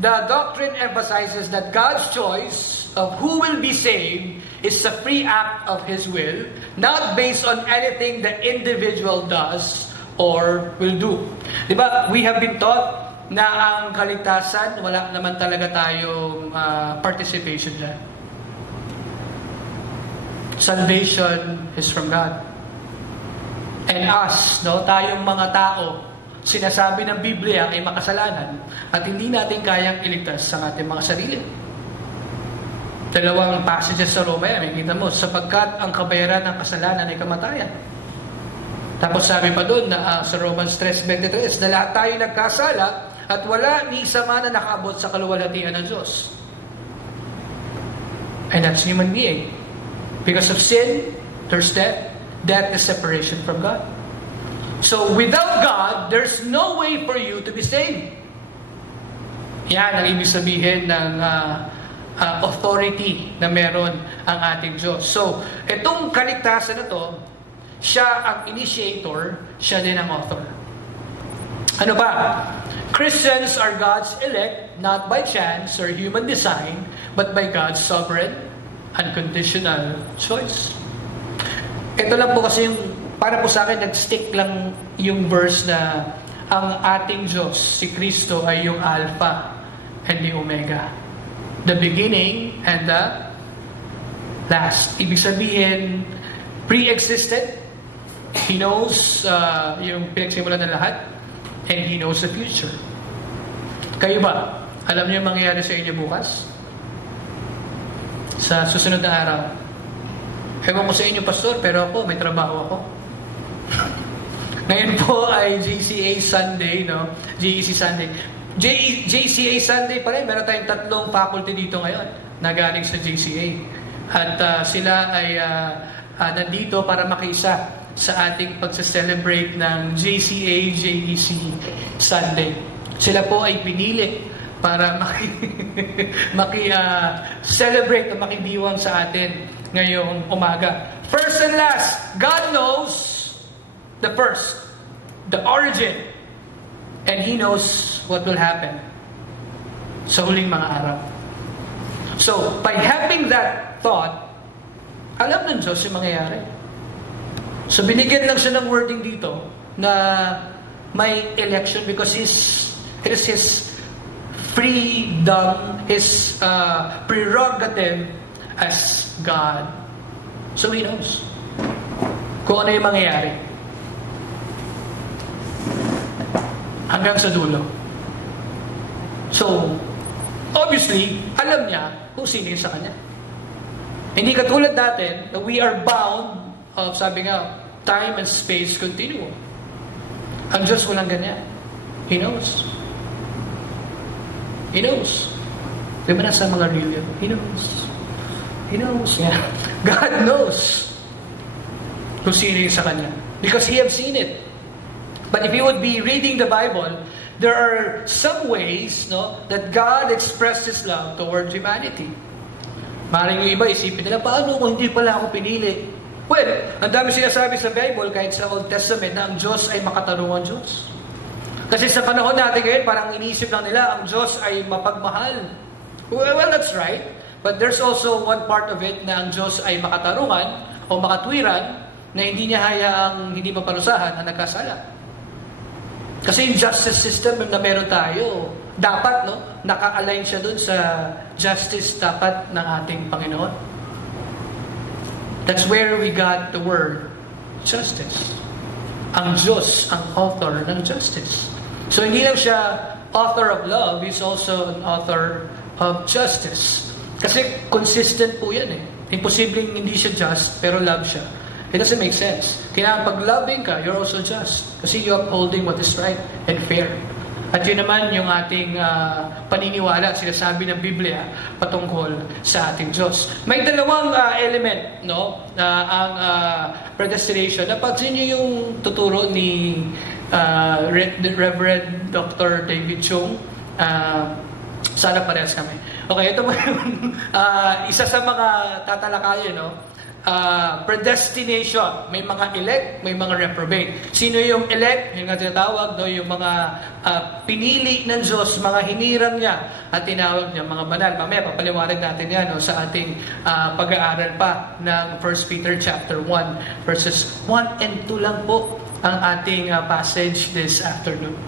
The doctrine emphasizes that God's choice of who will be saved is a free act of His will, not based on anything the individual does or will do. Diba? We have been taught na ang kaligtasan, wala naman talaga tayong participation dyan. Salvation is from God. And us, no, tayong mga tao, sinasabi ng Biblia ay makasalanan at hindi natin kayang iligtas sa ating mga sarili. Dalawang passages sa Roma, makikita mo, sapagkat ang kabayaran ng kasalanan ay kamatayan. Tapos sabi pa doon na sa Romans 3:23, na lahat tayo nagkasala at wala ni isa man na nakaabot sa kaluwalhatian ng Diyos. And that's human being. Because of sin, there's death. Death is separation from God. So without God, there's no way for you to be saved. Yan ang ibig sabihin ng authority na meron ang ating Diyos. So, itong kaligtasan na to, siya ang initiator, siya din ang author. Ano ba? Christians are God's elect, not by chance or human design, but by God's sovereign, unconditional choice. Ito lang po kasi yung, para po sa akin, nag-stick lang yung verse na ang ating Diyos, si Kristo, ay yung Alpha and the Omega. The beginning and the last. Ibig sabihin, pre-existed. He knows yung pinagsimulan ng lahat, and He knows the future. Kayo ba? Alam niyo yung mangyayari sa inyo bukas? Sa susunod na araw? Ewan ko sa inyo, Pastor, pero ako, may trabaho ako. Ngayon po ay JCA Sunday, no? JEC Sunday. JCA Sunday pa rin, meron tayong 3 faculty dito ngayon na galing sa JCA. At sila ay nandito para makiisa sa ating pagsa-celebrate ng JCA JEC Sunday. Sila po ay pinili para maki-celebrate o makidiwang sa atin ngayong umaga. First and last, God knows the first, the origin, and He knows what will happen sa huling mga araw. So, by having that thought, alam ng Diyos yung mangyayari. So, binigyan lang siya ng wording dito na may election because it is His freedom, His prerogative as God. So He knows kung ano yung mangyayari hanggang sa dulo. So, obviously, alam niya kung sino yung sa Kanya. Hindi katulad natin na we are bound of, sabi nga, time and space continuum. Ang Diyos walang ganyan. He knows. He knows. Di ba nasa mga religion? He knows. He knows. Yeah. God knows kung sino yung sa Kanya. Because He have seen it. But if you would be reading the Bible, there are some ways, no, that God expressed His love towards humanity. Maring yung iba, isipin nila, paano kung hindi pala ako pinili? Well, ang dami sinasabi sa Bible, kahit sa Old Testament, na ang Diyos ay makatarungan Diyos. Kasi sa panahon natin ngayon, parang iniisip lang nila, ang Diyos ay mapagmahal. Well, that's right. But there's also one part of it na ang Diyos ay makatarungan o makatwiran na hindi niya hayaang hindi maparusahan ang nagkasala. Kasi yung justice system na meron tayo, dapat, no, naka-align siya dun sa justice dapat ng ating Panginoon. That's where we got the word justice. ang Diyos ang author ng justice. So hindi lang siya author of love, He's also an author of justice. Kasi consistent po yan eh. Imposibleng hindi siya just, pero love siya. It doesn't make sense. Kaya pag loving ka, you're also just. Kasi you're upholding what is right and fair. At yun naman yung ating paniniwala, sinasabi ng Biblia patungkol sa ating Diyos. May dalawang element, no? Ang predestination. Napansin niyo yung tuturo ni Reverend Dr. David Chung. Sana parehas kami. Okay, ito mo yung isa sa mga tatalakayan, no? Predestination. May mga elect, may mga reprobate. Sino yung elect? Yung nga tinatawag, no? Yung mga pinili ng Diyos, mga hinirang niya at tinawag niya mga banal. Mamaya papaliwanag natin yan, no? Sa ating pag-aaral pa ng 1 Peter chapter 1 verses 1 and 2 lang po ang ating passage this afternoon.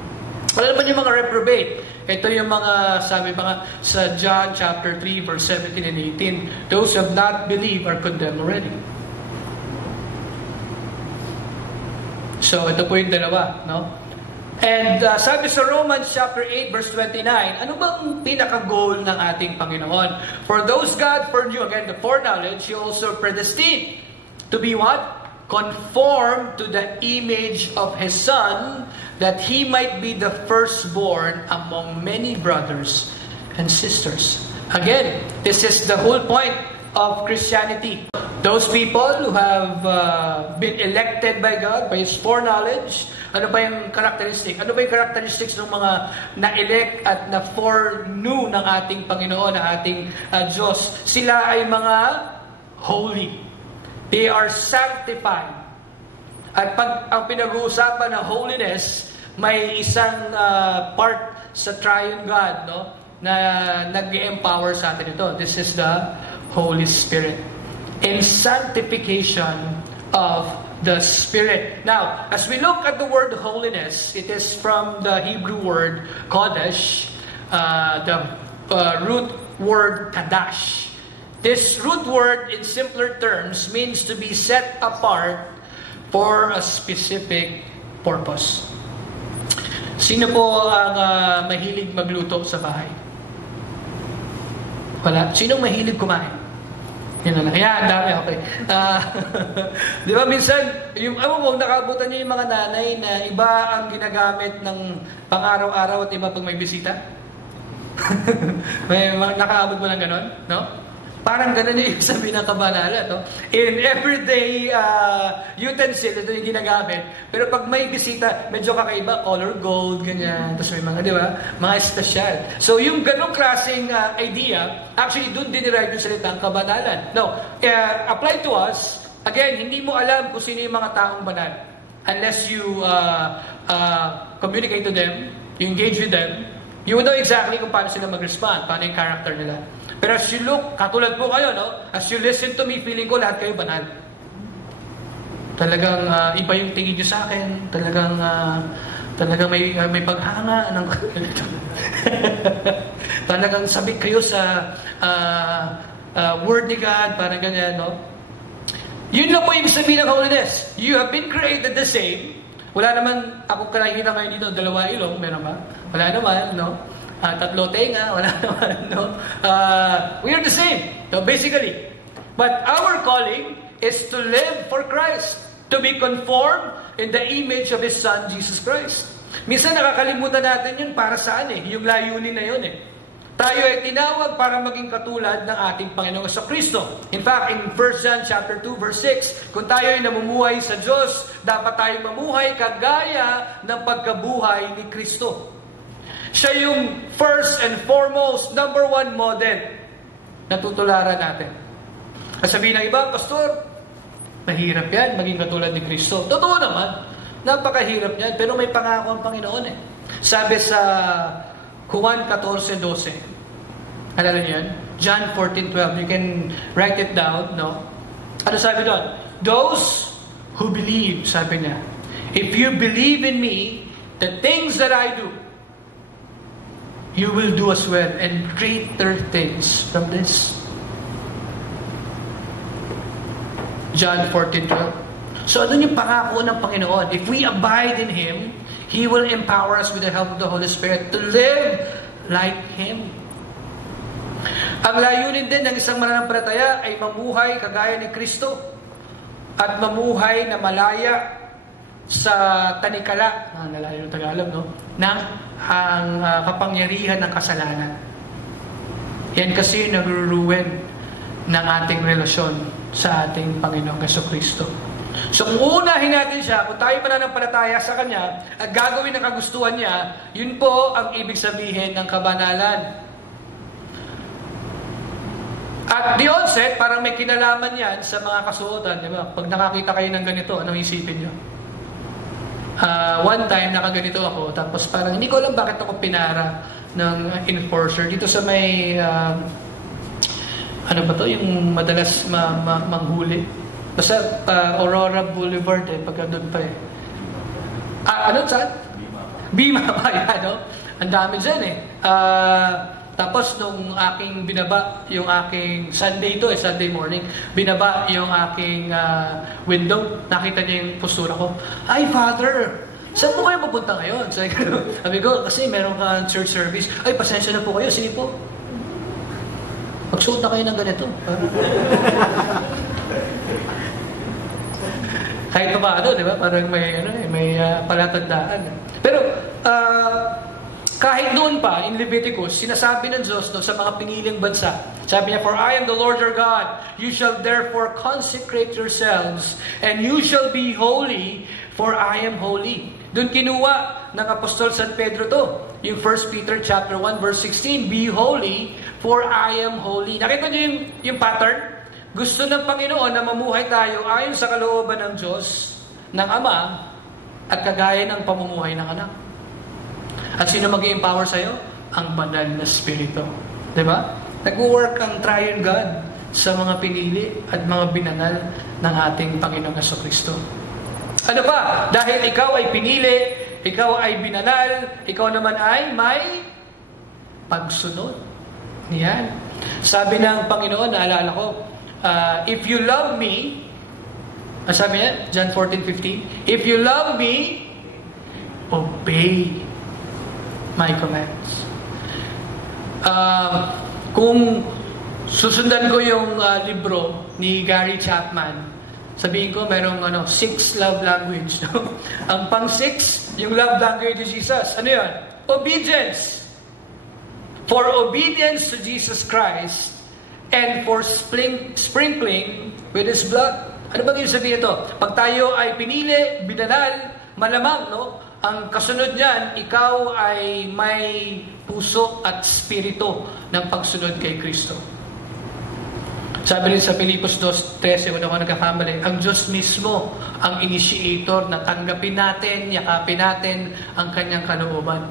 Ano naman yung mga reprobate? Ito yung mga, sabi pa nga sa John chapter 3 verse 17 and 18, those who have not believed are condemned already. So ito po yung dalawa, no? And sabi sa Romans chapter 8 verse 29, ano bang pinaka-goal ng ating Panginoon? For those God foreknew, again the foreknowledge, He also predestined to be what? Conformed to the image of His Son, that He might be the firstborn among many brothers and sisters. Again, this is the whole point of Christianity. Those people who have been elected by God, by His foreknowledge, ano ba yung characteristic? Ano ba yung characteristics ng mga na-elect at na-foreknew ng ating Panginoon, ng ating Diyos? Sila ay mga holy. They are sanctified. At pag ang pinag-uusapan ng holiness, may isang part sa Triune God, no, na nag-empower sa atin ito. This is the Holy Spirit. In sanctification of the Spirit. Now, as we look at the word holiness, it is from the Hebrew word kodesh, the root word kadash. This root word, in simpler terms, means to be set apart for a specific purpose. Sino po ang mahilig magluto sa bahay? Wala. Sinong mahilig kumain? Yan na lang. Yan, dami. Okay. Di ba minsan, yung nakabutan niyo yung mga nanay na iba ang ginagamit ng pang-araw-araw at iba pag may bisita? May nakaabot mo ng ganon? No? Parang ganun yung sabi ng kabanalan, no? In everyday utensil, ito yung ginagamit. Pero pag may bisita, medyo kakaiba, color gold, ganyan. Tapos may mga, di ba? Mga espesyal. So yung ganung klaseng idea, actually doon dinirive yung salitang kabanalan. No, apply to us, again, hindi mo alam kung sino yung mga taong banal. Unless you communicate to them, you engage with them, you will know exactly kung paano sila mag-respond, paano yung character nila. Pero as you look, katulad po kayo, no? As you listen to me, feeling ko lahat kayo banal. Talagang iba yung tingin nyo sa akin. Talagang may paghanga ng talagang sabik kayo sa word ni God, parang ganyan, no? Yun lang po yung sabihin ng holiness. You have been created the same. Wala naman ako nakikita ngayon dito, dalawa ilong, meron ba? Wala naman, no? Tatlo tenga, wala naman, no? We are the same, so basically. But our calling is to live for Christ, to be conformed in the image of His Son, Jesus Christ. Minsan nakakalimutan natin yun para saan eh, yung layunin na yun eh. Tayo ay tinawag para maging katulad ng ating Panginoong Kristo. In fact, in 1 John chapter 2 verse 6, kung tayo ay namumuhay sa Diyos, dapat tayong mamuhay kagaya ng pagkabuhay ni Kristo. Siya yung first and foremost, number one model na tutularan natin. At sabihin ng iba, Pastor, mahirap yan, maging katulad ni Kristo. Totoo naman, napakahirap yan, pero may pangako ang Panginoon eh. Sabi sa Juan 14:12, alala niyo yan? John 14:12, you can write it down, no? Ano sabi doon? Those who believe, sabi niya, if you believe in me, the things that I do, you will do as well, and greater things from this. John 14:12. So ano yung pangako ng Panginoon? If we abide in Him, He will empower us with the help of the Holy Spirit to live like Him. Ang layunin din ng isang mananampalataya ay mamuhay kagaya ni Kristo at mamuhay na malaya sa tanikala, nalayo ng Tagalog, no? ng kapangyarihan ng kasalanan. Yan kasi yung nagruruin ng ating relasyon sa ating Panginoong Jesucristo. So kung unahin natin siya, kung tayo mananampalataya sa Kanya at gagawin ang kagustuhan niya, yun po ang ibig sabihin ng kabanalan. At the onset, parang may kinalaman yan sa mga kasuotan, di ba? Pag nakakita kayo ng ganito, anong isipin nyo? One time, nakaganito ako, tapos parang hindi ko alam bakit ako pinara ng enforcer dito sa may ano ba to, yung madalas manghuli. Basta Aurora Boulevard pagka doon pa ano saan? Bima pa yan, no? Ang dami dyan tapos nung aking binaba yung aking Sunday Sunday morning, binaba yung aking window, nakita niya yung postura ko. Ay, Father, saan po kayo pupunta ngayon? Sabi ko, kasi meron kang church service. Ay, pasensya na po kayo, sige po. Magsuot na kayo ng ganito. Kahit pa paano, di ba? Parang may palatandaan. Pero, kahit noon pa, in Leviticus, sinasabi ng Diyos sa mga piniling bansa, sabi niya, "For I am the Lord your God, you shall therefore consecrate yourselves, and you shall be holy, for I am holy." Doon kinuha ng Apostol San Pedro to, yung 1 Peter chapter 1, verse 16, "Be holy, for I am holy." Nakita niyo yung pattern? Gusto ng Panginoon na mamuhay tayo ayon sa kalooban ng Diyos, ng Ama, at kagaya ng pamumuhay ng anak. At sino mag-i-empower sa'yo? Ang banal na Espiritu. Diba? Nag-work ang Triune God sa mga pinili at mga binanal ng ating Panginoong Jesucristo. Ano pa? Dahil ikaw ay pinili, ikaw ay binanal, ikaw naman ay may pagsunod. Yan. Sabi ng Panginoon, naalala ko, if you love me, sabi niya, John 14:15, if you love me, obey my commands. Kung susundan ko yung libro ni Gary Chapman, sabihin ko merong 6 love language. No? Ang pang-6, yung love language ni Jesus. Ano yun? Obedience. For obedience to Jesus Christ and for sprinkling with His blood. Ano bang yung sabihin ito? Pag tayo ay pinili, binanal, malamang, no? Ang kasunod niyan, ikaw ay may puso at spirito ng pagsunod kay Kristo. Sabi rin sa Pilipos 2:13, wala ako nagkakamali, ang Diyos mismo ang initiator na tanggapin natin, yakapin natin ang Kanyang kalooban.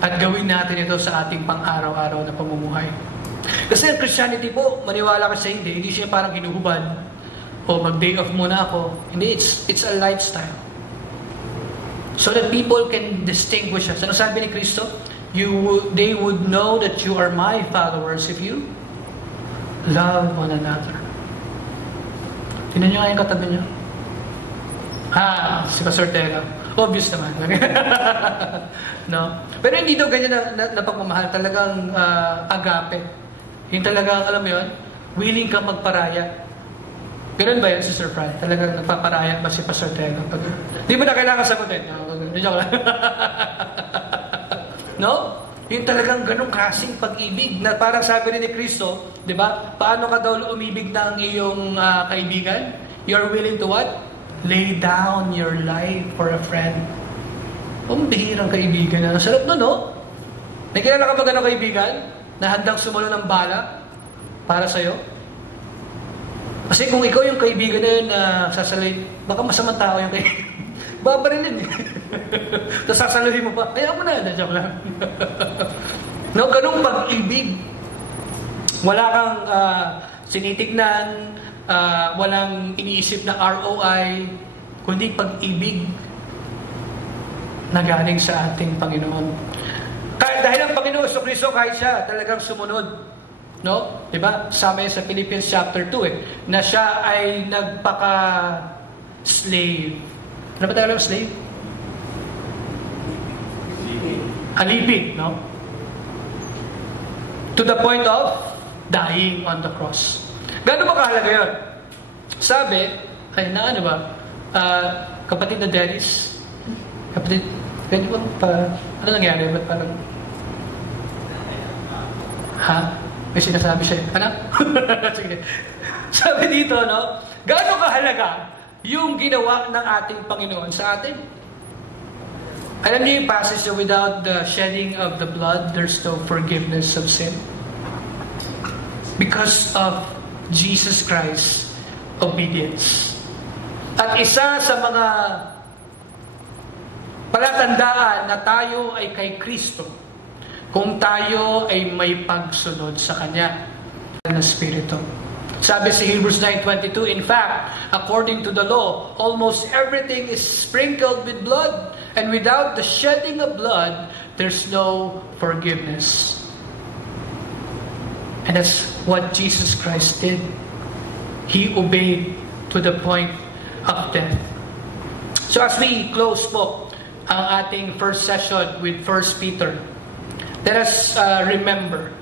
At gawin natin ito sa ating pang-araw-araw na pamumuhay. Kasi ang Christianity po, maniwala ka sa hindi siya parang hinuhubad o mag-day off muna ako. Hindi, it's a lifestyle. So that people can distinguish us. Ano sabi ni Kristo? They would know that you are my followers if you love one another. Tingnan nyo nga yung katabi nyo. Si Pastor Tega. Obvious naman. No? Pero hindi daw ganyan na pagmamahal. Talagang agape. Yung talagang, alam mo yun, willing kang magparaya. Ganun ba yun, Sister Fran? Talagang nagpaparaya ba si Pastor Tega? Di mo na kailangan sagutin. Joke lang. No? Yung talagang ganung klaseng pag-ibig na parang sabi rin ni Kristo, di ba? Paano ka daw umibig ng iyong kaibigan? You're willing to what? Lay down your life for a friend. Bihirang kaibigan na. Sarap nun, no? May kilala ka ba ganong kaibigan na handang sumulo ng bala para sa'yo? Kasi kung ikaw yung kaibigan na yun na sasaluhin, baka masamang tao yung kaibigan. Babarilin eh. Tapos sasaluhin mo pa, ayaw mo na, joke lang. No, ganung pag-ibig. Wala kang sinitignan, walang iniisip na ROI, kundi pag-ibig na galing sa ating Panginoon. Dahil ang Panginoon sa Kristo, kahit siya talagang sumunod, no? 'Di ba? Sabi sa Philippians chapter 2 na siya ay slave. Ano ba tayo slave? Alipin, no? To the point of dying on the cross. Gaano ba kahalaga yun? Sabi, ay na ano ba? Kapatid na Dennis, kapatid, pwede ba ano nangyari? Ba't parang, may sinasabi siya. Ano? Sige. Sabi dito, no? Gaano kahalaga yung ginawa ng ating Panginoon sa atin? Alam niyo yung passage na without the shedding of the blood, there's no forgiveness of sin. Because of Jesus Christ's obedience. At isa sa mga palatandaan na tayo ay kay Kristo, kung tayo ay may pagsunod sa Kanya ng Espiritu. Sabi sa Hebrews 9:22, in fact, according to the law, almost everything is sprinkled with blood, and without the shedding of blood, there's no forgiveness. And that's what Jesus Christ did. He obeyed to the point of death. So as we close po ang ating first session with 1 Peter, let us remember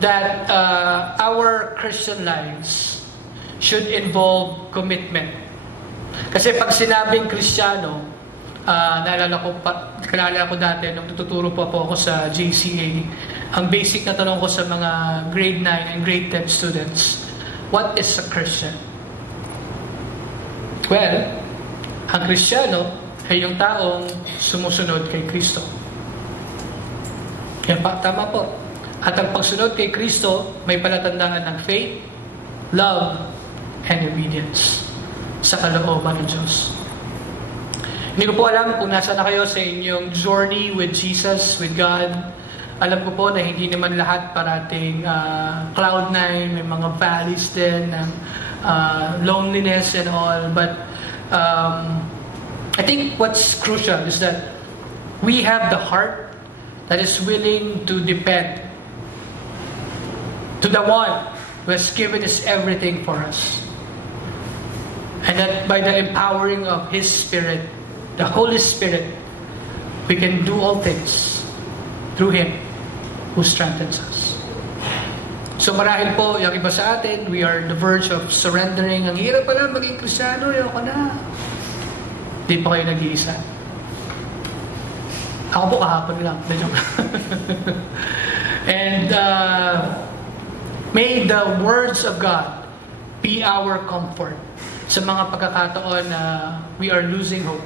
that our Christian lives should involve commitment. Kasi pag sinabing Kristiyano, naalala ko dati nung tututuro po ako sa JCA, ang basic na tanong ko sa mga grade 9 and grade 10 students, what is a Christian? Well, ang Kristiyano ay yung taong sumusunod kay Kristo. Yan pa, tama po. At ang pagsunod kay Kristo, may palatandaan ng faith, love, and obedience sa kalooban ng Diyos. Hindi ko po alam kung nasa na kayo sa inyong journey with Jesus, with God. Alam ko po na hindi naman lahat parating cloud nine, may mga valleys din ng loneliness and all. But I think what's crucial is that we have the heart that is willing to depend to the one who has given us everything for us. And that by the empowering of His Spirit, the Holy Spirit, we can do all things through Him who strengthens us. So marahil po, yung iba sa atin, we are on the verge of surrendering. Ang hirap pala maging Kristiyano, ayoko na. Hindi pa kayo nag-iisa. Ako po kahapon lang. And may the words of God be our comfort sa mga pagkakataon na we are losing hope.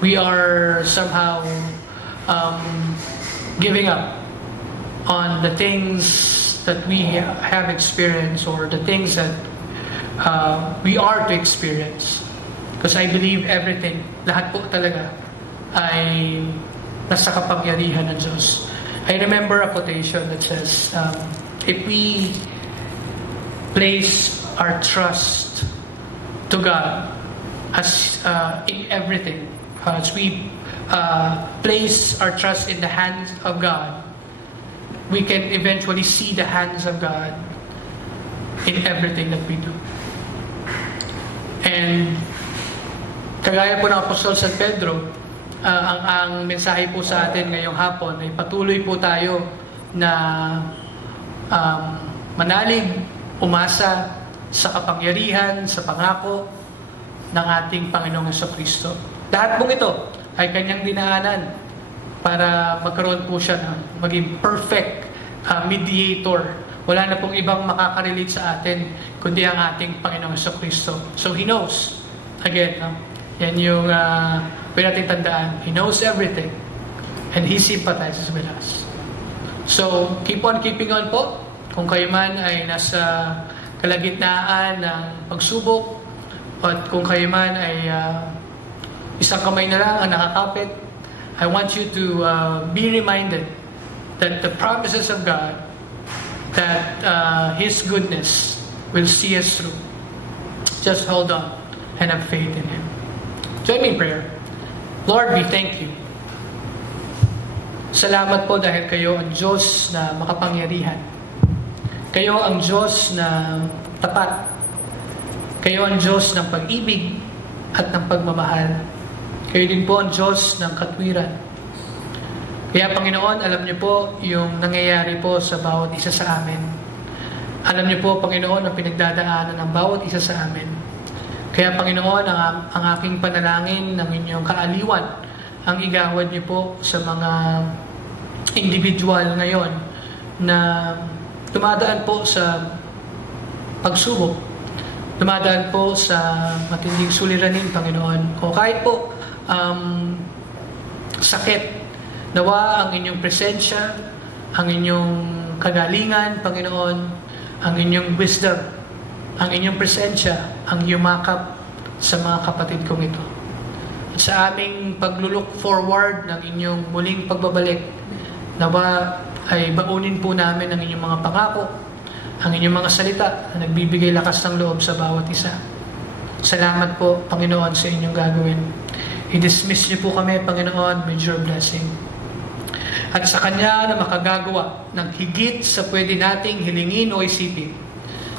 We are somehow giving up on the things that we have experienced or the things that we are to experience. Because I believe everything, lahat po talaga, ay nasa kapangyarihan ng Diyos. I remember a quotation that says, if we place our trust to God as in everything, as we place our trust in the hands of God, we can eventually see the hands of God in everything that we do. And kagaya po ng Apostol San Pedro, ang mensahe po sa atin ngayong hapon ay patuloy po tayo na manalig, umasa sa kapangyarihan, sa pangako ng ating Panginoong Jesucristo. Lahat pong ito ay kanyang dinaanan para magkaroon po siya ng maging perfect mediator. Wala na pong ibang makakarelate sa atin kundi ang ating Panginoong Jesucristo. So He knows. Again, yan yung pwede natin tandaan. He knows everything and He sympathizes with us. So, keep on keeping on po. Kung kayo man ay nasa kalagitnaan ng pagsubok at kung kayo man ay isang kamay na lang ang nakakapit, I want you to be reminded that the promises of God, that His goodness will see us through. Just hold on and have faith in Him. Join me in prayer. Lord, we thank You. Salamat po dahil Kayo ang Diyos na makapangyarihan. Kayo ang Diyos na tapat. Kayo ang Diyos ng pag-ibig. at ng pagmamahal. Kayo din po ang Diyos ng katwiran. Kaya Panginoon, alam niyo po yung nangyayari po sa bawat isa sa amin. Alam niyo po, Panginoon, ang pinagdadaanan ng bawat isa sa amin. Kaya Panginoon, ang aking panalangin ng inyong kaaliwan, ang igawad niyo po sa mga individual ngayon na dumadaan po sa pagsubok, dumadaan po sa matinding suliranin, Panginoon, o kahit po sakit. Nawa ang inyong presensya, ang inyong kagalingan, Panginoon, ang inyong wisdom, ang inyong presensya, ang yumakap sa mga kapatid kong ito. At sa aming paglulook forward ng inyong muling pagbabalik, nawa ay baunin po namin ang inyong mga pangako, ang inyong mga salita na nagbibigay lakas ng loob sa bawat isa. Salamat po, Panginoon, sa inyong gagawin. I-dismiss niyo po kami, Panginoon, with your blessing. At sa Kanya na makagagawa ng higit sa pwede nating hilingin o isipin,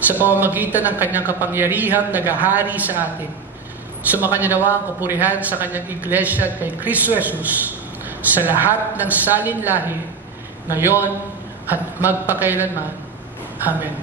sa pamamagitan ng Kanyang kapangyarihang naghahari sa atin, sumakanya nawa ang kapurihan sa Kanyang iglesia at kay Kristo Jesus sa lahat ng salinlahi, ngayon at magpakailanman. Amen.